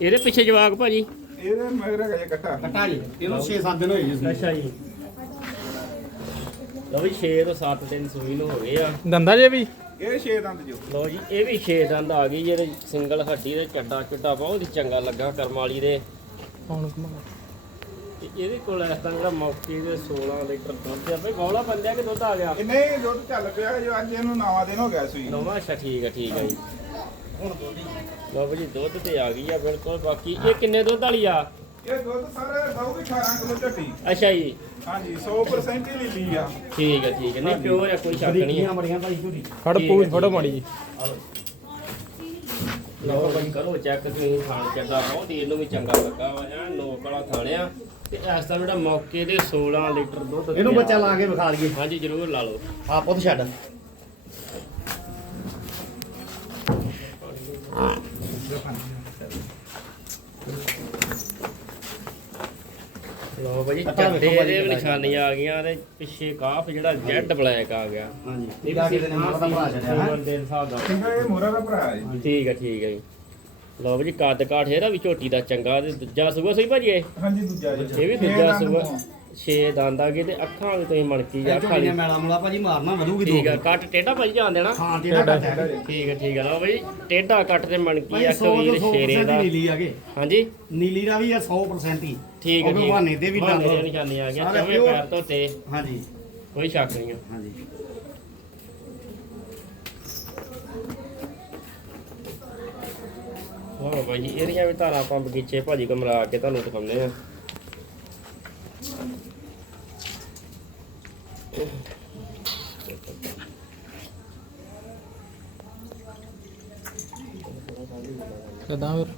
ਇਹਦੇ ਪਿੱਛੇ ਜਵਾਕ ਭਾਜੀ? ਇਹਦੇ ਮਗਰ ਜੇ ਇਕੱਠਾ। ਕੱਟਾ ਜੀ। ਇਹਨੂੰ 6-7 ਦਿਨ ਹੋਏ ਜੀ। ਅੱਛਾ ਜੀ। ਲਓ ਵੀ 6 ਤੋਂ 7 ਦਿਨ ਸੂਈ ਨੂੰ ਹੋ ਗਏ ਆ। ਦੰਦਾ ਜੇ ਵੀ? ਇਹ 6 ਦੰਦ ਜੋ। ਲਓ ਜੀ ਇਹ ਵੀ 6 ਦੰਦ ਆ ਗਈ ਜਿਹਦੇ ਸਿੰਗਲ ਹੱਡੀ ਦੇ ਚੱਡਾ ਚੁੱਡਾ ਬਹੁਤ ਹੀ ਚੰਗਾ ਲੱਗਾ ਕਰਮ ਵਾਲੀ ਦੇ। ਹੁਣ ਘੁਮਾ। ਤੇ ਇਹਦੇ ਕੋਲ ਇਸ ਤਰ੍ਹਾਂ ਜਿਹੜਾ ਮੌਕੇ ਦੇ 16 ਲੀਟਰ ਦੁੱਧ ਆ ਬਈ ਗੌਲਾ ਬੰਦਿਆ ਕਿ ਦੁੱਧ ਆ ਗਿਆ? ਇਹ ਨਹੀਂ ਦੁੱਧ ਚੱਲ ਪਿਆ ਜੋ ਅੱਜ ਇਹਨੂੰ ਨਵਾਂ ਦਿਨ ਹੋ ਗਿਆ ਸੂਈ ਨੂੰ। ਨਵਾਂ? ਅੱਛਾ ਠੀਕ ਹੈ ਠੀਕ ਹੈ ਜੀ ਲਓ ਜੀ ਦੁੱਧ ਤੇ ਆ ਗਈ ਆ ਬਿਲਕੁਲ ਬਾਕੀ ਇਹ ਕਿੰਨੇ ਦੁੱਧ ਵਾਲੀ ਆ? ਇਹ ਦੁੱਧ ਸਾਰੇ ਦਊਗੀ 18 ਕਿਲੋ ਝੱਟੀ। ਅੱਛਾ ਜੀ। ਹਾਂਜੀ 100% ਹੀ ਲੀਲੀ ਆ। ਠੀਕ ਹੈ ਠੀਕ ਹੈ ਨਹੀਂ ਪਿਓਰ ਹੈ ਕੋਈ ਸ਼ੱਕ ਨਹੀਂ ਹੈ ਬਰੀਕੀਆਂ ਬੜੀਆਂ ਭਾਈ ਝੋਟੀ ਫੜ ਪੂਛ ਹੈ, ਫੜੋ ਮਾੜੀ ਜੀ। ਲਓ ਭਾਈ ਕਰੋ ਚੈੱਕ ਤੁਸੀਂ ਖਾਣ ਚੱਡਾ ਬਹੁਤ ਹੀ ਇਹਨੂੰ ਵੀ ਚੰਗਾ ਲੱਗਾ ਵਾ ਐਨ ਨੋਕ ਵਾਲਾ ਥਾਣਿਆ। ਤੇ ਇਸ ਤਰ੍ਹਾਂ ਜਿਹੜਾ ਮੌਕੇ ਦੇ 16 ਲੀਟਰ ਦੁੱਧ ਇਹਨੂੰ। ਬੱਚਾ ਲਾ ਕੇ ਵਿਖਾ ਲਈਏ। ਹਾਂਜੀ ਜ਼ਰੂਰ ਲਾ ਲਓ। ਆ ਪੁੱਤ ਛੱਡ। ਲਓ ਵੇਖੋ ਚੱਡੇ ਭਾਜੀ ਦੇ ਵੀ ਕਿੰਨਾ ਨਿਸ਼ਾਨੀਆਂ ਆ ਗਈਆਂ ਤੇ ਪਿੱਛੇ ਕਾਫ ਜਿਹੜਾ ਜੈਡ ਬਲੈਕ ਆ ਗਿਆ। ਹਾਂਜੀ ਇਹ ਵੀ ਕਿਸੇ ਨੇ ਮੋਟਾ ਦਾ ਭਰਾ ਛੱਡਿਆ ਹੈ? ਦੇ ਹਿਸਾਬ ਦਾ ਠੀਕ ਹੈ ਇਹ ਮੋਰਾ ਦਾ ਭਰਾ ਹੈ। ਜੀ। ਠੀਕ ਹੈ ਠੀਕ ਹੈ ਜੀ। ਲਓ ਜੀ ਕੱਦ ਕਾਠ ਇਹਦਾ ਵੀ ਝੋਟੀ ਦਾ ਚੰਗਾ ਤੇ ਦੂਜਾ ਸੂਆ ਸਹੀ ਭਾਜੀ ਇਹ? ਹਾਂਜੀ ਦੂਜਾ ਇਹ ਵੀ ਦੂਜਾ ਸੂਆ। ਤੋਂ। 6 ਦੰਦ ਆ ਗਏ ਤੇ ਅੱਖਾਂ ਵੀ ਤੁਸੀਂ ਮਣਕੀ ਜਾਂ ਵਾਲੀ ਨੇ ਮੈਲਾ ਮੁਲਾ ਭਾਜੀ ਮਾਰਨਾ ਵਧੂਗੀ ਦੋ ਠੀਕ ਹੈ ਕੱਟ ਟੇਢਾ ਭਾਜੀ ਜਾਣ ਦੇਣਾ। ਹਾਂ ਟੇਡਾ ਕੱਟ ਹੈ ਠੀਕ ਹੈ ਠੀਕ ਹੈ ਲਓ ਭਾਈ ਟੇਢਾ ਕੱਟ ਤੇ ਮਣਕੀ ਭਾਈ ਅੱਖ 100 ਵੀ ਤੋਂ ਤੇ 100% ਸ਼ੇਰੇ ਦਾ। ਨੀਲੀ ਆ ਗਏ। ਹਾਂਜੀ? ਨੀਲੀ ਦਾ ਵੀ ਆ 100% ਹੀ। ਠੀਕ ਹੈ ਉਹ ਵੀ ਠੀਕ ਬਹਾਨੇ ਤੇ ਵੀ ਬਹਾਨੇ ਡੰਗ। ਤੇ ਨਿਸ਼ਾਨੀ ਆ ਗਿਆ ਸਾਰੇ ਚੌਵੇਂ pure- ਪੈਰ ਤੋਂ ਤੇ ਹਾਂਜੀ। ਕੋਈ ਸ਼ੱਕ ਨਹੀਂ ਆ। ਹਾਂਜੀ। ਹਾਂ ਭਾਈ ਇਹਦੀਆਂ ਵੀ ਧਾਰਾਂ ਆਪਾਂ ਬਗੀਚੇ ਭਾਜੀ ਕਮਰਾ ਕੇ ਤੁਹਾਨੂੰ ਦਿਖਾਉਂਦੇ ਆ। ਕਦਾਂ ਫਿਰ?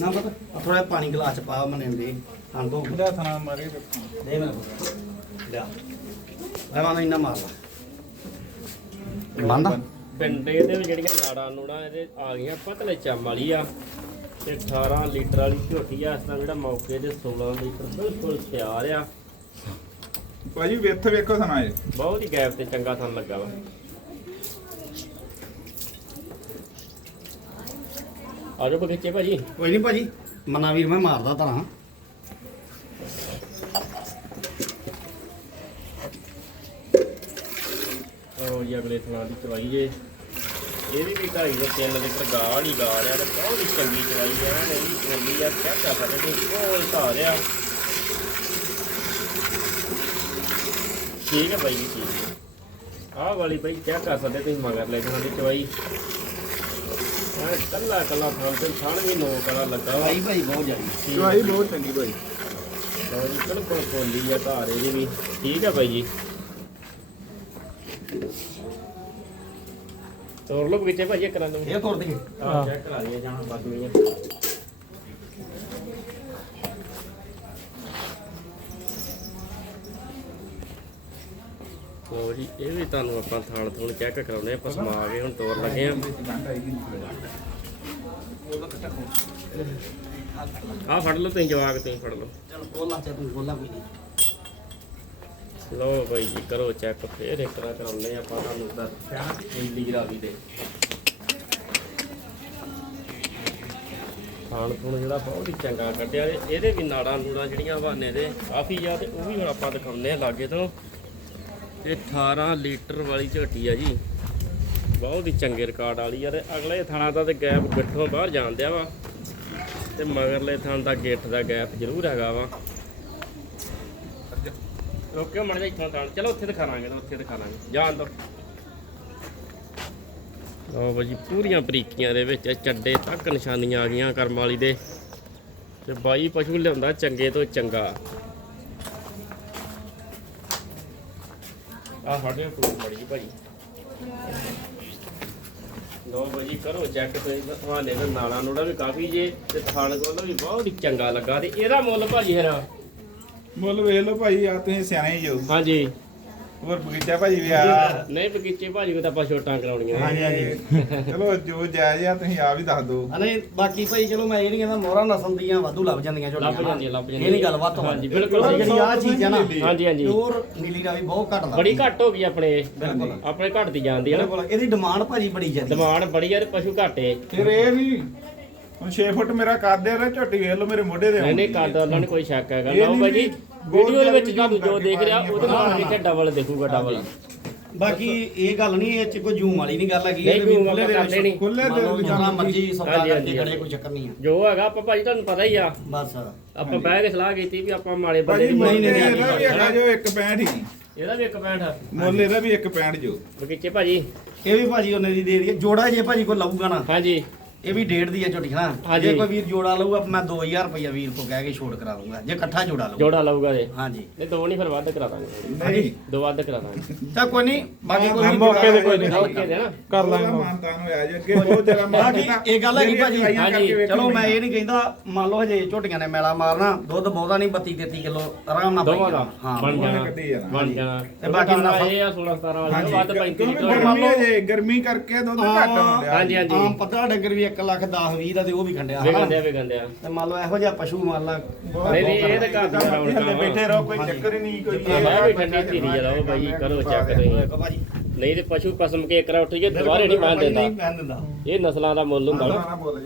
ਨਾ ਪਤਾ ਥੋੜਾ ਪਾਣੀ ਗਲਾਸ ਚ ਪਾ ਮਨੇ ਦੇ ਹਾਂ ਦੋ ਇਹਦਾ ਥਣਾ ਮਾਰੇ ਦੇਖੋ ਦੇ ਲਿਆ। ਮੈਂ ਮਾਨੂੰ ਇੰਨਾ ਮਾਰ ਲਾ। ਮੰਨਦਾ ਪਿੰਡੇ ਦੇ ਵਿੱਚ ਜਿਹੜੀਆਂ ਨਾੜਾਂ ਨੂੜਾਂ ਇਹਦੇ ਆ ਗਈਆਂ ਪਤਲੇ ਚੰਮ ਵਾਲੀ ਆ। ਤੇ 18 ਲੀਟਰ ਵਾਲੀ ਝੋਟੀ ਆ ਇਸ ਤਰ੍ਹਾਂ ਜਿਹੜਾ ਮੌਕੇ ਦੇ 16 ਲੀਟਰ ਬਿਲਕੁਲ ਤਿਆਰ ਆ। ਭਾਜੀ ਵਿੱਥ ਵੇਖੋ ਥਣਾ ਇਹ ਬਹੁਤ ਹੀ ਗੈਪ ਤੇ ਚੰਗਾ ਥਣ ਲੱਗਾ ਵਾ। ਆਜੋ ਬਗੀਚੇ ਭਾਜੀ। ਕੋਈ ਨਹੀਂ ਭਾਜੀ ਮਨਾ ਵੀਰ ਮੈਂ ਮਾਰਦਾ ਤਾਂ ਉਹ ਜੀ ਅਗਲੇ ਥਣਾ ਦੀ ਚਵਾਈ ਜੇ ਇਹਦੀ ਵੀ ਢਾਈ ਤੋਂ 3 ਲੀਟਰ ਗਾੜ ਹੀ ਗਾੜ ਆ ਤੇ ਬਹੁਤ ਹੀ ਚੰਗੀ ਚਵਾਈ ਆ। ਇਹ ਵੀ ਚੰਗੀ ਆ ਕਿਆ ਕਰ ਸਕਦੇ? ਤੁਸੀਂ ਕੋਲ ਧਾਰ ਆ ਠੀਕ ਹੈ ਬਾਈ ਜੀ ਠੀਕ ਆਹ ਵਾਲੀ ਬਾਈ ਕਿਆ ਕਰ ਸਕਦੇ ਤੁਸੀਂ ਮਗਰ ਲੈ ਥਣਾ ਦੀ ਚਵਾਈ ਹਾਂ ਕੱਲਾ ਕੱਲਾ ਥਾਂ ਤੇ ਥਣ ਵੀ ਨੋਕ ਵਾਲਾ ਲੱਗਾ ਵਾ। ਭਾਈ ਭਾਈ ਬਹੁਤ ਜਾਈ ਚਵਾਈ ਬਹੁਤ ਚੰਗੀ ਭਾਈ ਲਓ ਜੀ ਬਿਲਕੁਲ ਪੋਲੀ ਆ ਧਾਰ ਇਹਦੀ ਵੀ। ਠੀਕ ਹੈ ਬਾਈ ਜੀ। ਤੋਰ ਲੋ ਬਗੀਚੇ ਭਾਜੀ ਕਰਾਂ ਦੋ ਇਹ ਤੋੜ ਦੇ ਆ ਚੈੱਕ ਕਰਾ ਲਈਏ ਜਾਣਾ ਬਸ ਮੀਆਂ ਲਓ ਜੀ, ਇਹ ਵੀ ਤੁਹਾਨੂੰ ਆਪਾਂ ਥਾਣ ਥੂਣ ਚੈੱਕ ਕਰਾਉਣੇ ਆਪਾਂ ਸਮਾ ਕੇ ਹੁਣ ਤੋਰ ਲੱਗੇ ਆ ਆ ਫੜ ਲਓ ਤੁਸੀਂ, ਜਵਾਕ ਤੁਸੀਂ ਫੜ ਲਓ। ਚਲ ਬੋਲਾ ਚਾ ਤੂੰ ਬੋਲਾ ਕੋਈ ਨਹੀਂ ਲਓ ਬਾਈ ਜੀ, ਕਰੋ ਚੈੱਕ ਫੇਰ ਇੱਕ ਤਰ੍ਹਾਂ ਕਰਾਉਂਦੇ ਆਪਾਂ ਤੁਹਾਨੂੰ ਦੱਸਿਆ ਨੀਲੀ ਰਾਵੀ ਦੇ। ਖਾਣ ਖੂਣ ਜਿਹੜਾ ਬਹੁਤ ਹੀ ਚੰਗਾ ਕੱਢਿਆ ਤੇ ਇਹਦੇ ਵੀ ਨਾੜਾਂ ਨੂੜਾਂ ਜਿਹੜੀਆਂ ਬਹਾਨੇ ਦੇ, ਕਾਫੀ ਆ, ਤੇ ਉਹ ਵੀ ਹੁਣ ਆਪਾਂ ਦਿਖਾਉਂਦੇ ਆ ਲਾਗੇ ਤੋਂ। ਇਹ 18 ਲੀਟਰ ਵਾਲੀ ਝੋਟੀ ਆ ਜੀ। ਬਹੁਤ ਹੀ ਚੰਗੇ ਰਿਕਾਰਡ ਵਾਲੀ ਆ ਅਗਲੇ ਥਾਣਾ ਦਾ ਤੇ ਗੈਪ ਗੱਠੋਂ ਬਾਹਰ ਜਾਣ ਦਿਆ ਵਾ। ਤੇ ਮਗਰਲੇ ਥਾਣ ਦਾ ਗਿੱਠ ਦਾ ਗੈਪ ਜ਼ਰੂਰ ਹੈਗਾ ਵਾ। ਰੋਕਿਓ ਮੜ ਜਾ ਇੱਥੋਂ ਤਾਂ ਚਲੋ ਉੱਥੇ ਦਿਖਾ ਲਾਂਗੇ ਨਾ ਉੱਥੇ ਦਿਖਾ ਲਾਂਗੇ ਜਾਣ ਦੋ ਲਓ ਬਾਜੀ ਪੂਰੀਆਂ ਬਰੀਕੀਆਂ ਦੇ ਵਿੱਚ ਚੱਡੇ ਤੱਕ ਨਿਸ਼ਾਨੀਆਂ ਆ ਗਈਆਂ ਕਰਮ ਵਾਲੀ ਦੇ। ਤੇ ਬਾਈ ਪਸ਼ੂ ਲਿਆਉਂਦਾ ਚੰਗੇ ਤੋਂ ਚੰਗਾ। ਆ ਸਾਡੇ ਕੋਲ ਮੜੀ ਭਾਈ। ਲੋ ਬਾਜੀ ਕਰੋ ਚੈੱਕ ਤੇ ਹਵਾਲੇ ਦੇ ਨਾਲਾਂ ਨੂੜਾ ਵੀ ਕਾਫੀ ਜੇ ਤੇ ਥਾਣ ਕੋਲ ਵੀ ਬਹੁਤ ਹੀ ਚੰਗਾ ਲੱਗਾ ਤੇ ਇਹਦਾ ਮੁੱਲ ਭਾਜੀ ਹੈਰਾ ਮੁੱਲ ਵੇਖ ਲਓ ਭਾਈ ਆ ਤੁਸੀਂ ਸਿਆਣੇ ਹੀ ਜੋ ਹਾਂਜੀ। ਹੋਰ ਬਗੀਚਾ ਭਾਜੀ ਵੀ ਆ। ਨਹੀਂ ਬਗੀਚੇ ਭਾਜੀ ਕੋ ਤਾਂ ਆਪਾਂ ਛੋਟਾਂ ਕਰਾਉਣੀਆਂ ਹਾਂਜੀ ਹਾਂਜੀ। ਚਲੋ ਜੋ ਜਾਇਜ਼ ਆ ਤੁਸੀਂ ਆ ਵੀ ਦੱਸ ਦਿਓ। ਅਨੇ ਬਾਕੀ ਭਾਈ ਚਲੋ ਮੈਂ ਇਹ ਨਹੀਂ ਕਹਿੰਦਾ ਮੋਹਰਾ ਨਸਲ ਦੀਆਂ ਵਾਧੂ ਲੱਭ ਜਾਂਦੀਆਂ ਝੋਟੀਆਂ ਲੱਭ ਜਾਂਦੀਆਂ ਲੱਭ ਜਾਂਦੀਆਂ ਇਹ ਨਹੀਂ ਗੱਲ ਵੱਧ ਹਾਂਜੀ ਬਿਲਕੁਲ ਸਹੀ। ਜਿਹੜੀ ਆ ਚੀਜ਼ ਹੈ ਨਾ ਹਾਂਜੀ ਹਾਂਜੀ। ਪਿਓਰ ਨੀਲੀ ਰਾਵੀ ਬਹੁਤ ਘੱਟ ਬੜੀ ਲੱਗਦੀ ਘੱਟ ਹੋ ਗਈ ਆਪਣੇ ਬਿਲਕੁਲ। ਆਪਣੇ ਘੱਟ ਦੀ ਜਾਂਦੀ ਹੈ ਨਾ। ਬਿਲਕੁਲ। ਇਹਦੀ ਡਿਮਾਂਡ ਭਾਜੀ ਬੜੀ ਜ਼ਿਆਦਾ। ਡਿਮਾਂਡ ਬੜੀ ਯਾਰ ਪਸ਼ੂ ਘਾਟੇ ਫਿਰ ਇਹ ਨਹੀਂ ਹੁਣ 6 ਫੁੱਟ ਮੇਰਾ ਕੱਦ ਹੈ ਨਾ ਝੋਟੀ ਵੇਖ ਲਓ ਮੇਰੇ ਮੋਢੇ ਦੇ ਨਹੀਂ ਨਹੀਂ ਕਰਦਾ ਉਹਨਾਂ ਨੂੰ ਕੋਈ ਸ਼ੱਕ ਹੈਗਾ। ਨਹੀਂ ਬਾਈ ਜੀ ਵੀਡੀਓ ਦੇ ਵਿੱਚ ਤੁਹਾਨੂੰ ਜੋ ਦੇਖ ਰਿਹਾ ਉਹਦੇ ਨਾਲ ਕਿਤੇ ਡਬਲ ਦੇਖੂਗਾ ਡਬਲ। ਬਾਕੀ ਇਹ ਗੱਲ ਨਹੀਂ ਇਹ ਚ ਕੋਈ ਜੂਮ ਵਾਲੀ ਨਹੀਂ ਗੱਲ ਹੈਗੀ। ਨਹੀਂ, ਖੁੱਲੇ ਦੇ ਕਰਦੇ ਵਿੱਚ ਨਹੀਂ। ਖੁੱਲੇ ਲਓ ਦਿਲ ਜਿੰਨਾ ਮਰਜ਼ੀ ਸੌਦਾ ਹਾਂਜੀ, ਕਰਕੇ ਹਾਂਜੀ, ਖੜੇ ਕੋਈ ਚੱਕਰ ਨਹੀਂ ਆ। ਜੋ ਹੈਗਾ ਆਪਾਂ ਭਾਜੀ ਤੁਹਾਨੂੰ ਪਤਾ ਹੀ ਆ। ਬਸ। ਆਪਾਂ ਬਹਿ ਕੇ ਸਲਾਹ ਕੀਤੀ ਵੀ ਆਪਾਂ ਬੰਦੇ ਭਾਜੀ ਦੀ ਮੁੱਲ ਨਹੀਂ, ਨਹੀਂ, ਇਹਦਾ ਵੀ ਹੈਗਾ ਜੋ 1.65 ਹੀ। ਇਹਦਾ ਵੀ ਇੱਕ ਪੈਂਟ ਆ। ਮੁੱਲ ਇਹਦਾ ਵੀ 1.65 ਜੋ। ਬਗੀਚੇ ਭਾਜੀ। ਇਹ ਵੀ ਭਾਜੀ ਉਹਨੇ ਦੀ ਦੇ ਦਈਏ। ਜੋੜਾ ਜੇ ਭਾਜੀ ਕੋਈ ਲਊਗਾ ਨਾ। ਹਾਂਜੀ। ਇਹ ਵੀ ਡੇਢ ਦੀ ਹੈ ਝੋਟੀ ਹਾਂਜੀ। ਜੇ ਕੋਈ ਵੀਰ ਜੋੜਾ ਲਊਗਾ ਮੈਂ 2000 ਰੁਪਇਆ ਵੀਰ ਕੋ ਕਹਿ ਕੇ ਛੋੜ ਕਰਾ ਦੂੰਗਾ ਜੇ ਇਕੱਠਾ ਜੋੜਾ ਲਊਗਾ। ਜੋੜਾ ਲਊਗਾ ਜੇ ਹਾਂਜੀ। ਨਹੀਂ ਦੋ ਨਹੀਂ ਫਿਰ ਵੱਧ ਕਰਾ ਦਾਂਗੇ। ਨਹੀਂ। ਦੋ ਵੱਧ ਕਰਾ ਦਾਂਗੇ। ਤਾਂ ਕੋਈ ਨਹੀਂ ਬਾਕੀ ਕੋਈ ਹਾਂ, ਨਹੀਂ ਮੌਕੇ ਤੇ ਕੋਈ ਨਹੀਂ। ਓਕੇ ਦੇ ਨਾ। ਕਰ ਲਾਂਗੇ ਮਾਨਤਾਨ ਹੋਇਆ ਜੀ ਅੱਗੇ ਬਹੁਤ ਜ਼ਿਆਦਾ ਬਾਕੀ ਇਹ ਗੱਲ ਹੈਗੀ ਭਾਜੀ। ਹਾਂਜੀ, ਚਲੋ ਮੈਂ ਇਹ ਨਹੀਂ ਕਹਿੰਦਾ ਮੰਨ ਲਓ ਹਜੇ ਝੋਟੀਆਂ ਨੇ ਮੇਲਾ ਮਾਰਨਾ ਦੁੱਧ ਬਹੁਤਾ ਨਹੀਂ 32 33 ਕਿਲੋ ਆਰਾਮ ਨਾਲ ਦੋਵਾਂ ਪਾਈ ਦਾ। ਜਾਣਾ। ਹਾਂ। ਬਣ ਜਾਣਾ। ਕੱਢੀ ਜਾਣਾ। ਬਣ ਜਾਣਾ। ਤੇ ਬਾਕੀ ਮੁਨਾਫਾ- ਇਹ ਆ 16 17 ਵਾਲਾ। ਹਾਂਜੀ। ਵੱਧ 35 ਕਿਉਂਕਿ ਲੀਟਰ ਗਰਮੀ ਹੈ ਜੇ ਗਰਮੀ ਕਰਕੇ ਦੁੱਧ ਘੱਟ ਹੋ ਰਿਹਾ ਹਾਂਜੀ ਹਾਂਜੀ। ਆਮ ਪਤਲਾ ਡੰਗਰ ਵੀ 1 ਲੱਖ 10 20 ਦਾ ਤੇ ਉਹ ਵੀ ਖੰਡਿਆ ਵੇ ਹਨਾ? ਗੰਦੇ ਵੇ ਗੰਦੇ ਆ ਤੇ ਮੰਨ ਲਓ ਇਹੋ ਜਿਹਾ ਪਸ਼ੂ ਮੰਨ ਲਾ ਨਹੀਂ ਨਹੀਂ ਇਹ ਤਾਂ ਘਰ ਦਾ ਗਰਾਊਂਡ ਕੰਮ ਬੈਠੇ ਰਹੋ ਕੋਈ ਚੱਕਰ ਹੀ ਨਹੀਂ ਕੋਈ ਆਹ ਵੀ ਠੰਡੀ ਧੀਰੀ ਜਲਾ ਉਹ ਬਾਈ ਕਰੋ ਚੱਕ ਤੁਸੀਂ। ਨਹੀਂ ਤੇ ਪਸ਼ੂ ਪਸਮ ਕੇ ਇੱਕ ਰਾ ਉੱਠ ਕੇ ਦੁਬਾਰੇ ਨਹੀਂ ਬੰਨ ਦਿੰਦਾ ਇਹ ਨਸਲਾਂ ਦਾ ਮੁੱਲ ਹੁੰਦਾ।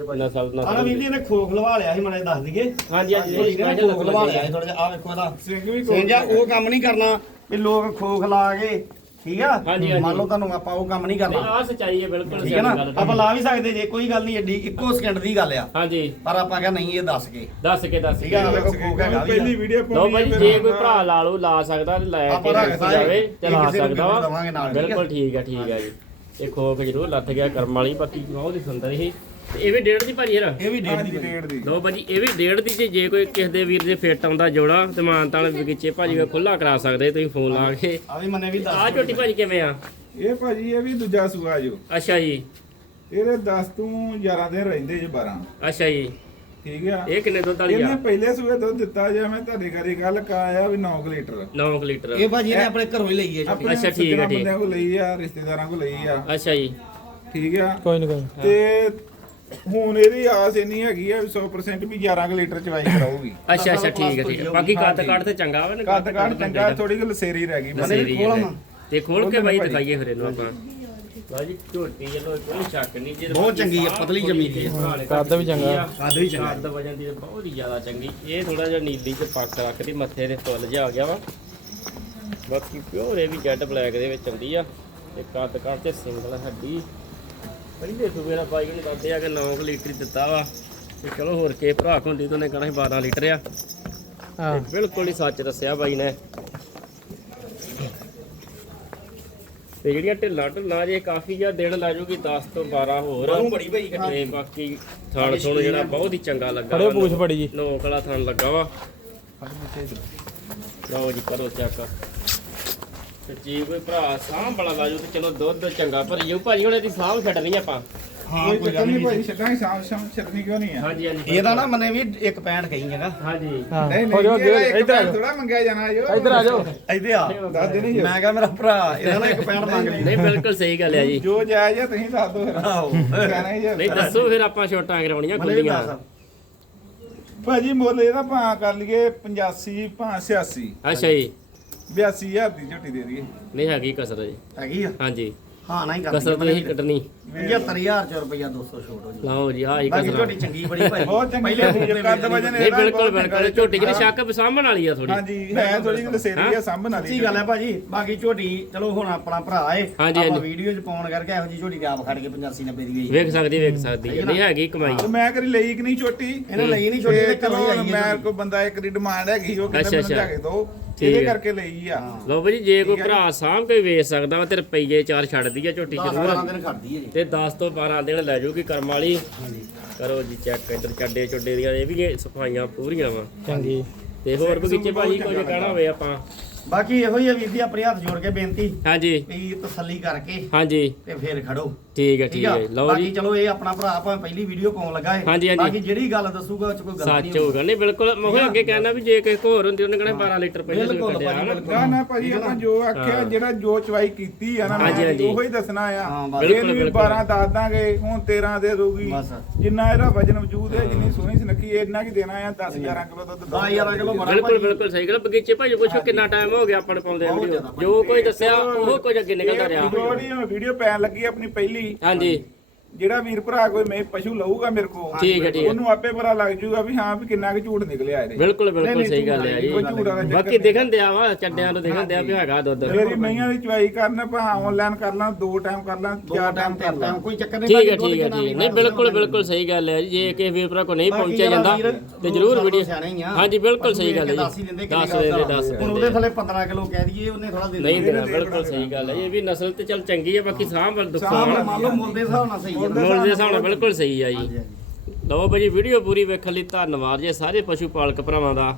ਭਾਈ ਨਸਲ ਆਹ ਨਸਲ ਵੀਰ ਜੀ ਨੇ ਖੋਖ ਲਵਾ ਲਿਆ ਸੀ ਮਨੇ ਦੱਸ ਦਈਏ। ਹਾਂਜੀ ਹਾਂਜੀ ਖੋਖ ਲਵਾ ਲਿਆ ਥੋੜਾ ਜਿਹਾ। ਆ ਵੇਖੋ ਇਹਦਾ। ਸਿੰਘ ਵੀ ਸਿੰਜਾ ਉਹ ਕੰਮ ਨਹੀਂ ਕਰਨਾ ਵੀ ਲੋਕ ਖੋਖ ਲਾ ਕੇ ਠੀਕ ਆ? ਹਾਂਜੀ, ਹਾਂਜੀ। ਮੰਨ ਲਓ ਤੁਹਾਨੂੰ ਆਪਾਂ ਉਹ ਕੰਮ ਨਹੀਂ ਨਹੀਂ ਕਰਨਾ ਆ ਸਚਾਈ ਹੈ ਬਿਲਕੁਲ ਠੀਕ ਹੈ ਨਾ? ਸਿਆਣੀ ਗੱਲ ਆਪਾਂ ਲਾ ਵੀ ਸਕਦੇ ਜੇ ਕੋਈ ਗੱਲ ਨਹੀਂ ਏਡੀ ਇੱਕੋ ਸਕਿੰਟ ਦੀ ਗੱਲ ਆ। ਹਾਂਜੀ। ਪਰ ਆਪਾਂ ਕਿਹਾ ਨਹੀਂ ਇਹ ਦੱਸ ਕੇ। ਦੱਸ ਕੇ ਦੱਸ ਠੀਕ ਕੇ। ਆ ਖੋਖ ਹੈਗਾ ਵੀ ਪਹਿਲੀ। ਵੀਡੀਓ ਲਓ ਭਾਈ ਜੇ ਕੋਈ ਭਰਾ ਲਾ ਲਓ ਲਾ ਸਕਦਾ ਤੇ ਲੈ ਆਪਾਂ ਕੇ ਰੱਖ ਸਕਦੇ, ਜਾਵੇ ਤੇ ਲਾ ਕਿਸੇ ਨੂੰ ਸਕਦਾ ਵਾ। ਦੇਵਾਂਗੇ ਨਾਲ, ਠੀਕ ਹੈ? ਬਿਲਕੁਲ ਠੀਕ ਹੈ ਠੀਕ ਹੈ ਜੀ। ਇਹ ਖੋਖ ਜ਼ਰੂਰ ਲੱਥ ਗਿਆ ਕਰਮ ਵਾਲੀ ਬਾਕੀ ਬਹੁਤ ਹੀ ਸੁੰਦਰ ਇਹ। ਤੇ ਇਹ ਵੀ ਡੇਢ ਦੀ ਭਾਜੀ ਯਾਰ। ਇਹ ਵੀ ਡੇਢ ਦੀ ਰੇਟ ਦੀ। ਲਓ ਭਾਜੀ ਇਹ ਵੀ ਡੇਢ ਦੀ ਜੇ ਜੇ ਕੋਈ ਕਿਸੇ ਦੇ ਵੀਰ ਦੇ ਫਿੱਟ ਆਉਂਦਾ ਜੋੜਾ ਤੇ ਮਾਨਤਾਨ ਬਗੀਚੇ ਭਾਜੀ ਦਾ ਖੁੱਲਾ ਕਰਾ ਸਕਦੇ ਤੁਸੀਂ ਫੋਨ ਲਾ ਕੇ। ਆ ਵੀ ਮਨੇ ਵੀ ਦੱਸ ਆਹ ਝੋਟੀ ਭਾਜੀ ਕਿਵੇਂ ਆ? ਇਹ ਭਾਜੀ ਇਹ ਵੀ ਦੂਜਾ ਸੂਆ ਜੋ। ਅੱਛਾ ਜੀ। ਇਹਦੇ 10 ਤੋਂ 11 ਦਿਨ ਰਹਿੰਦੇ ਜੇ 12 ਅੱਛਾ ਜੀ। ਠੀਕ ਆ। ਇਹ ਕਿੰਨੇ ਦੁੱਧ ਵਾਲੀ ਇਹਨੇ ਆ ਪਹਿਲੇ ਸੂਏ ਦੁੱਧ ਦਿੱਤਾ ਜੇ ਮੈਂ ਤੁਹਾਡੇ ਘਰੇ ਗੱਲ ਕਾਇਆ ਵੀ 9 ਲੀਟਰ। 9 ਲੀਟਰ। ਇਹ ਭਾਜੀ ਨੇ ਆਪਣੇ ਘਰੋਂ ਹੀ ਲਈ ਹੈ ਝੋਟੀ ਆਪਣੇ ਅੱਛਾ, ਠੀਕ ਹੈ, ਸੱਜਣਾ ਠੀਕ। ਬੰਦਿਆਂ ਕੋਲ ਲਈ ਆ ਰਿਸ਼ਤੇਦਾਰਾਂ ਕੋਲ ਲਈ ਆ। ਅੱਛਾ ਜੀ। ਠੀਕ ਆ। ਕੋਈ ਨਹੀਂ ਕੋਈ ਨੀ। ਤੇ ਹੁਣ ਇਹਦੀ ਆਸ ਇੰਨੀ ਹੈਗੀ ਆ ਵੀ 100% ਵੀ 11 ਕੁ ਲੀਟਰ ਚਵਾਈ ਕਰਾਊਗੀ। ਅੱਛਾ ਅੱਛਾ ਠੀਕ ਹੈ ਠੀਕ ਹੈ। ਬਾਕੀ ਕੱਦ ਕੱਦ ਤੇ ਚੰਗਾ ਵਾ ਨਾ ਕੱਦ ਕੱਦ ਚੰਗਾ ਥੋੜੀ ਜਿਹੀ ਲਸੇਰੀ ਰਹਿ ਗਈ। ਬਸ ਹੈ। ਨਾ। ਤੇ ਖੋਲ ਕੇ ਬਾਈ ਦਿਖਾਈਏ ਫਿਰ ਇਹਨੂੰ ਆਪਾਂ। ਬਾਜੀ ਝੋਟੀ ਚਲੋ ਕੋਈ ਸ਼ੱਕ ਨਹੀਂ ਜੇ ਬਹੁਤ ਚੰਗੀ ਆ, ਪਤਲੀ ਜਮੀ ਦੀ ਆ। ਕੱਦ ਵੀ ਚੰਗਾ। ਕੱਦ ਵੀ ਚੰਗਾ। ਕੱਦ ਵਜਨ ਦੀ ਤਾਂ ਬਹੁਤ ਹੀ ਜ਼ਿਆਦਾ ਚੰਗੀ। ਇਹ ਥੋੜਾ ਜਿਹਾ ਨੀਲੀ ਤੇ ਪੱਕ ਰੱਖਦੀ ਮੱਥੇ ਦੇ ਫੁੱਲ ਜਿਹਾ ਆ ਗਿਆ ਵਾ। ਬਾਕੀ ਪਿਓਰ ਇਹ ਵੀ ਜੈਡ ਬਲੈਕ ਦੇ ਵਿੱਚ ਆਉਂਦੀ ਆ। ਤੇ ਕੱਦ ਕੱਦ ਤੇ ਸਿੰਗਲ ਹੱਡੀ। ਪਹਿਲੇ ਸੂਬੇ ਦਾ ਬਾਈ ਨੇ ਦੱਸਦੇ ਆ ਕਿ 9 ਲੀਟਰ ਦਿੱਤਾ ਵਾ। ਤੇ ਚਲੋ ਹੋਰ ਕੇ ਭਰਾ ਹੁੰਦੀ ਤੋਂ ਨੇ ਕਹਣਾ 12 ਲੀਟਰ ਆ। ਹਾਂ। ਬਿਲਕੁਲ ਹੀ ਸੱਚ ਦੱਸਿਆ ਬਾਈ ਨੇ। ਤੇ ਜਿਹੜੀਆਂ ਢਿੱਲਾਂ ਢਿੱਲਾਂ ਜੇ ਕਾਫੀ ਜਿਹਾ ਦਿਨ ਲੈ ਜੂਗੀ 10 ਤੋਂ 12 ਹੋਰ। ਬੜੀ ਭਾਈ ਕੱਟੀ। ਤੇ ਬਾਕੀ ਥਣ ਥਣ ਜਿਹੜਾ ਬਹੁਤ ਹੀ ਚੰਗਾ ਲੱਗਾ ਖੜੇ ਪੂਛ ਬੜੀ ਜੀ। ਨੋਕ ਵਾਲਾ ਥਣ ਲੱਗਾ ਵਾ। ਲਓ ਜੀ ਕਰੋ ਚੈੱਕ ਤੇ ਜੇ ਕੋਈ ਭਰਾ ਸਾਂਭ ਵਾਲਾ ਲਾ ਜੂ ਤੇ ਚਲੋ ਦੁੱਧ ਚੰਗਾ ਪਰ ਜੂ ਭਾਜੀ ਹੁਣ ਇਹਦੀ ਸਾਂਭ ਛੱਡਣੀ ਆਪਾਂ। ਹਾਂ ਕੋਈ ਕੋਈ ਚੱਕਰ ਗੱਲ ਨਹੀਂ ਨਹੀਂ ਭਾਈ। ਛੱਡਾਂਗੇ ਸ਼ਾਮ ਸ਼ਾਮ ਛੱਡਣੀ ਕਿਉਂ ਨਹੀਂ ਆ? ਹਾਂਜੀ ਹਾਂਜੀ ਇਹਦਾ ਨਾ ਮਨੇ ਵੀ ਇੱਕ 65 ਕਹੀ ਹੈਗਾ। ਹਾਂਜੀ। ਹਾਂ। ਨਹੀਂ ਹੋ ਜਾਓ ਨਹੀਂ ਅੱਗੇ, ਇੱਧਰ ਆ ਜਾਓ। ਥੋੜਾ ਮੰਗਿਆ ਜਾਣਾ ਜੋ। ਇੱਧਰ ਆ ਜਾਓ। ਇਹਦੇ ਆ। ਦੱਸ ਦੇ ਨਹੀਂ ਮੈਂ ਕਿਹਾ ਮੇਰਾ ਭਰਾ ਇਹਦਾ ਨਾ ਇੱਕ 65 ਮੰਗ ਲਈ। ਨਹੀਂ ਬਿਲਕੁਲ ਸਹੀ ਗੱਲ ਹੈ ਜੀ। ਜੋ ਜਾਇਜ਼ ਆ ਤੁਸੀਂ ਦੱਸ ਦਿਓ ਫਿਰ। ਆਹੋ। ਕਹਿਣਾ ਹੀ ਆ। ਨਹੀਂ ਦੱਸੋ ਫਿਰ ਆਪਾਂ ਛੋਟਾਂ ਕਰਾਉਣੀਆਂ ਮਨੇ ਵੀ ਖੁੱਲੀਆਂ। ਦੱਸ ਭਾਜੀ ਮੁੱਲ ਇਹਦਾ ਭਾਂ ਕਰ ਲਈਏ 85 ਭਾਂ 86 ਅੱਛਾ ਜੀ। 82000 ਦੀ ਝੋਟੀ ਦੇ ਦਈਏ। ਨਹੀਂ ਹੈਗੀ ਕਸਰ ਜੀ ਹੈਗੀ ਆ? ਹਾਂਜੀ। ਹਾਂ ਨਾ ਹੀ ਕਰ ਕਸਰ ਤੁਸੀਂ ਕੱਢਣੀ। 75000 ਚ ਰੁਪਇਆ 200 ਛੋਟ ਹੋ ਜੀ ਲਓ ਜੀ ਆਹ ਹੀ ਬਾਕੀ ਕਸਰ। ਝੋਟੀ ਚੰਗੀ ਬੜੀ ਭਾਈ। ਬਹੁਤ ਚੰਗੀ ਪਹਿਲੇ ਝੋਟੀ, ਕੱਦ ਵਜਨ ਨਹੀਂ ਬਿਲਕੁਲ ਬਿਲਕੁਲ। ਝੋਟੀ ਜਿਹੜੀ ਸ਼ੱਕ ਸਾਂਭਣ ਵਾਲੀ ਆ ਥੋੜੀ ਹਾਂਜੀ ਹੈ ਥੋੜੀ ਜਿਹੀ ਲਸੇਰੀ ਆ ਸਾਂਭਣ ਵਾਲੀ ਸੱਚੀ ਗੱਲ ਹੈ ਭਾਜੀ। ਬਾਕੀ ਝੋਟੀ ਚਲੋ ਹੁਣ ਆਪਣਾ ਭਰਾ ਏ। ਆਪਾਂ। ਵੀਡੀਓ 'ਚ ਪਾਉਣ ਕਰਕੇ ਇਹੋ ਜੀ ਝੋਟੀ ਤੇ ਆਪ ਖੜ ਕੇ 85 90 ਦੀ ਗਈ ਵੇਖ ਸਕਦੀ ਵੇਖ ਸਕਦੀ। ਨਹੀਂ ਹੈਗੀ ਕਮਾਈ। ਤੇ ਮੈਂ ਕਰੀ ਲਈ ਕਿ ਨਹੀਂ ਛੋਟੀ ਇਹਨੇ ਲਈ ਨਹੀਂ ਛੋਟੀ ਤੇ ਹੀ ਆਈ ਮੈਂ ਕੋ ਬੰਦਾ ਇੱਕ ਦੀ ਡਿਮਾਂਡ ਹੈਗੀ ਉਹ ਕਹਿੰਦਾ ਮੈਨੂੰ। ਲਿਆ ਕੇ ਠੀਕ ਇਹਦੇ। ਕਰਕੇ ਲਈ ਆ। ਲਓ ਬਈ ਜੇ ਕੋਈ ਭਰਾ ਸਾਂਭ ਕੇ ਵੇਚ ਸਕਦਾ ਵਾ ਤੇ ਰੁਪਈਏ ਚਾਰ ਛੱਡਦੀ ਆ ਝੋਟੀ 10 ਜ਼ਰੂਰ। 12 ਦਿਨ ਖੜਦੀ ਹੈ ਜੀ। ਤੇ 10 ਤੋਂ 12 ਦਿਨ ਲੈ ਜਾਊਗੀ ਕਰਮ ਵਾਲੀ। ਹਾਂਜੀ। ਕਰੋ ਜੀ ਚੈੱਕ ਇੱਧਰ ਚੱਡੇ ਚੁੱਡੇ ਦੀਆਂ ਇਹ ਵੀ ਸਫਾਈਆਂ ਪੂਰੀਆਂ ਵਾ। ਚੰਗੀ ਤੇ ਹੋਰ ਬਗੀਚੇ ਭਾਜੀ ਕੁਝ ਕਹਿਣਾ ਹੋਵੇ ਆਪਾਂ? ਬਾਕੀ ਇਹੋ ਹੀ ਆ ਵੀਰ ਜੀ ਆਪਣੇ ਹੱਥ ਜੋੜ ਕੇ ਬੇਨਤੀ ਹਾਂਜੀ। ਵੀ ਤਸੱਲੀ ਕਰਕੇ ਹਾਂਜੀ। ਤੇ ਫੇਰ ਖੜੋ। ਠੀਕ ਹੈ ਠੀਕ ਆ ਹੈ ਲਓ ਬਾਕੀ ਜੀ। ਚਲੋ ਇਹ ਆਪਣਾ ਭਰਾ ਭਾਵੇਂ ਪਹਿਲੀ ਵੀਡੀਓ ਪਾਉਣ ਲੱਗਾ ਹੈ ਹਾਂਜੀ, ਹਾਂਜੀ। ਬਾਕੀ ਜਿਹੜੀ ਗੱਲ ਦੱਸੂਗਾ ਉਹ ਚ ਕੋਈ ਗਲਤੀ ਸੱਚ ਨਹੀਂ ਹੋਊਗਾ। ਨਹੀਂ ਬਿਲਕੁਲ। ਮੈਂ ਉਹੀ ਅੱਗੇ ਕਹਿਣਾ ਵੀ ਜੇ ਕਿਸੇ ਹੋਰ ਹੁੰਦੀ ਉਹਨੇ ਕਹਿਣਾ 12 ਲੀਟਰ ਪਹਿਲੇ ਤੋਂ ਬਿਲਕੁਲ ਕੱਢਿਆ ਭਾਜੀ, ਹਨਾ ਬਿਲਕੁਲ। ਨਾ ਨਾ ਭਾਜੀ ਆਪਾਂ ਜੋ ਆਖਿਆ ਜਿਹੜਾ ਜੋ ਚਵਾਈ ਕੀਤੀ ਆ ਨਾ ਹਾਂਜੀ, ਹਾਂਜੀ। ਉਹੋ ਹੀ ਦੱਸਣਾ ਆ। ਹਾਂ, ਬਸ। ਇਹ ਵੀ ਬਿਲਕੁਲ। 12 ਦੱਸ ਦਾਂਗੇ ਹੁਣ 13 ਦੇ ਦਊਗੀ। ਬਸ। ਜਿੰਨਾ ਇਹਦਾ ਵਜਨ ਵਜੂਦ ਹੈ ਜਿੰਨੀ ਸੋਹਣੀ ਸੁਨੱਖੀ ਇੰਨਾ ਕੀ ਦੇਣਾ ਆ 10 11 ਕਿਲੋ ਦੁੱਧ ਦਸ ਗਿਆਰਾਂ ਕਿਲੋ ਬੜਾ ਬਿਲਕੁਲ ਭਾਜੀ। ਬਿਲਕੁਲ ਸਹੀ ਗੱਲ ਬਗੀਚੇ ਭਾਜੀ ਪੁੱਛੋ ਕਿੰਨਾ ਟਾਈਮ ਹੋ ਗਿਆ ਆਪਾਂ ਨੂੰ ਪਾਉਂਦੇ ਆ ਬਹੁਤ ਵੀਡੀਓ ਜ਼ਿਆਦਾ ਜੋ ਕੋਈ ਦੱਸਿਆ ਉਹ ਕੁਝ ਅੱਗੇ ਨਿਕਲਦਾ ਰਿਹਾ। ਵੀਡੀਓ ਪੈਣ ਲੱਗੀ ਆਪਣੀ ਪਹਿਲੀ ਹਾਂਜੀ। ਜਿਹੜਾ ਵੀਰ ਭਰਾ ਕੋਈ ਮੈਂ ਪਸ਼ੂ ਲਊਗਾ ਮੇਰੇ ਕੋਲ ਠੀਕ ਹੈ, ਠੀਕ ਹੈ। ਉਹਨੂੰ ਆਪੇ ਪਤਾ ਲੱਗ ਜੂਗਾ ਵੀ ਹਾਂ ਵੀ ਕਿੰਨਾ ਕੁ ਝੂਠ ਨਿਕਲਿਆ ਇਹਦੇ। ਬਿਲਕੁਲ ਬਿਲਕੁਲ ਸਹੀ ਗੱਲ ਹੈ ਜੀ ਬਾਕੀ ਦਿਖਣ ਦਿਆ ਵਾ ਚੱਡਿਆਂ ਨੂੰ ਦਿਖਣ ਦਿਆ ਵੀ ਹੈਗਾ ਦੁੱਧ। ਮੇਰੀ ਮਈਆਂ ਦੀ ਚਵਾਈ ਕਰਨ ਭਾ ਆਨਲਾਈਨ ਕਰ ਲਾਂ ਦੋ ਟਾਈਮ ਕਰ ਲਾਂ ਦੋ ਚਾਰ ਟਾਈਮ ਟਾਈਮ ਕਰ ਲਾਂ ਕੋਈ ਚੱਕਰ ਨਹੀਂ ਠੀਕ ਹੈ ਠੀਕ ਹੈ ਠੀਕ ਨਹੀਂ ਬਿਲਕੁਲ ਬਿਲਕੁਲ ਸਹੀ ਗੱਲ ਹੈ ਜੀ ਜੇ ਕਿਸੇ ਵੀਰ ਭਰਾ ਕੋ ਨਹੀਂ ਪਹੁੰਚਿਆ ਜਾਂਦਾ ਤੇ ਜਰੂਰ ਦੋ ਵੀਡੀਓ। ਹਾਂਜੀ ਬਿਲਕੁਲ ਸਹੀ ਗੱਲ ਹੈ ਜੀ। ਦਿੰਦੇ ਦੱਸ ਕਿੰਨੀ ਦਿੰਦੇ ਗੱਲ ਦੱਸ ਹੁਣ ਦਿੰਦੇ। ਉਹਦੇ ਥੱਲੇ 15 ਕਿਲੋ ਕਹਿ ਦਈਏ ਉਹਨੇ ਥੋੜਾ ਦੇ ਨਹੀਂ ਦੇਣਾ ਬਿਲਕੁਲ ਸਹੀ ਗੱਲ ਹੈ ਇਹ ਵੀ ਨਸਲ ਤੇ ਚੱਲ ਚੰਗੀ ਹੈ ਬਾਕੀ ਸਾਂਭ ਵੱਲ ਦੁੱਖ ਮੰਨ ਲਓ ਮੁੱਲ ਦੇ ਹਿਸਾਬ ਨਾਲ ਸਹੀ ਹੈ ਮੁੱਲ ਦੇ ਹਿਸਾਬ ਨਾਲ ਬਿਲਕੁਲ ਸਹੀ ਆ ਜੀ। ਲਓ ਭਾਜੀ ਵੀਡੀਓ ਪੂਰੀ ਵੇਖਣ ਲਈ ਧੰਨਵਾਦ ਜੀ ਸਾਰੇ ਪਸ਼ੂ ਪਾਲਕ ਭਰਾਵਾਂ ਦਾ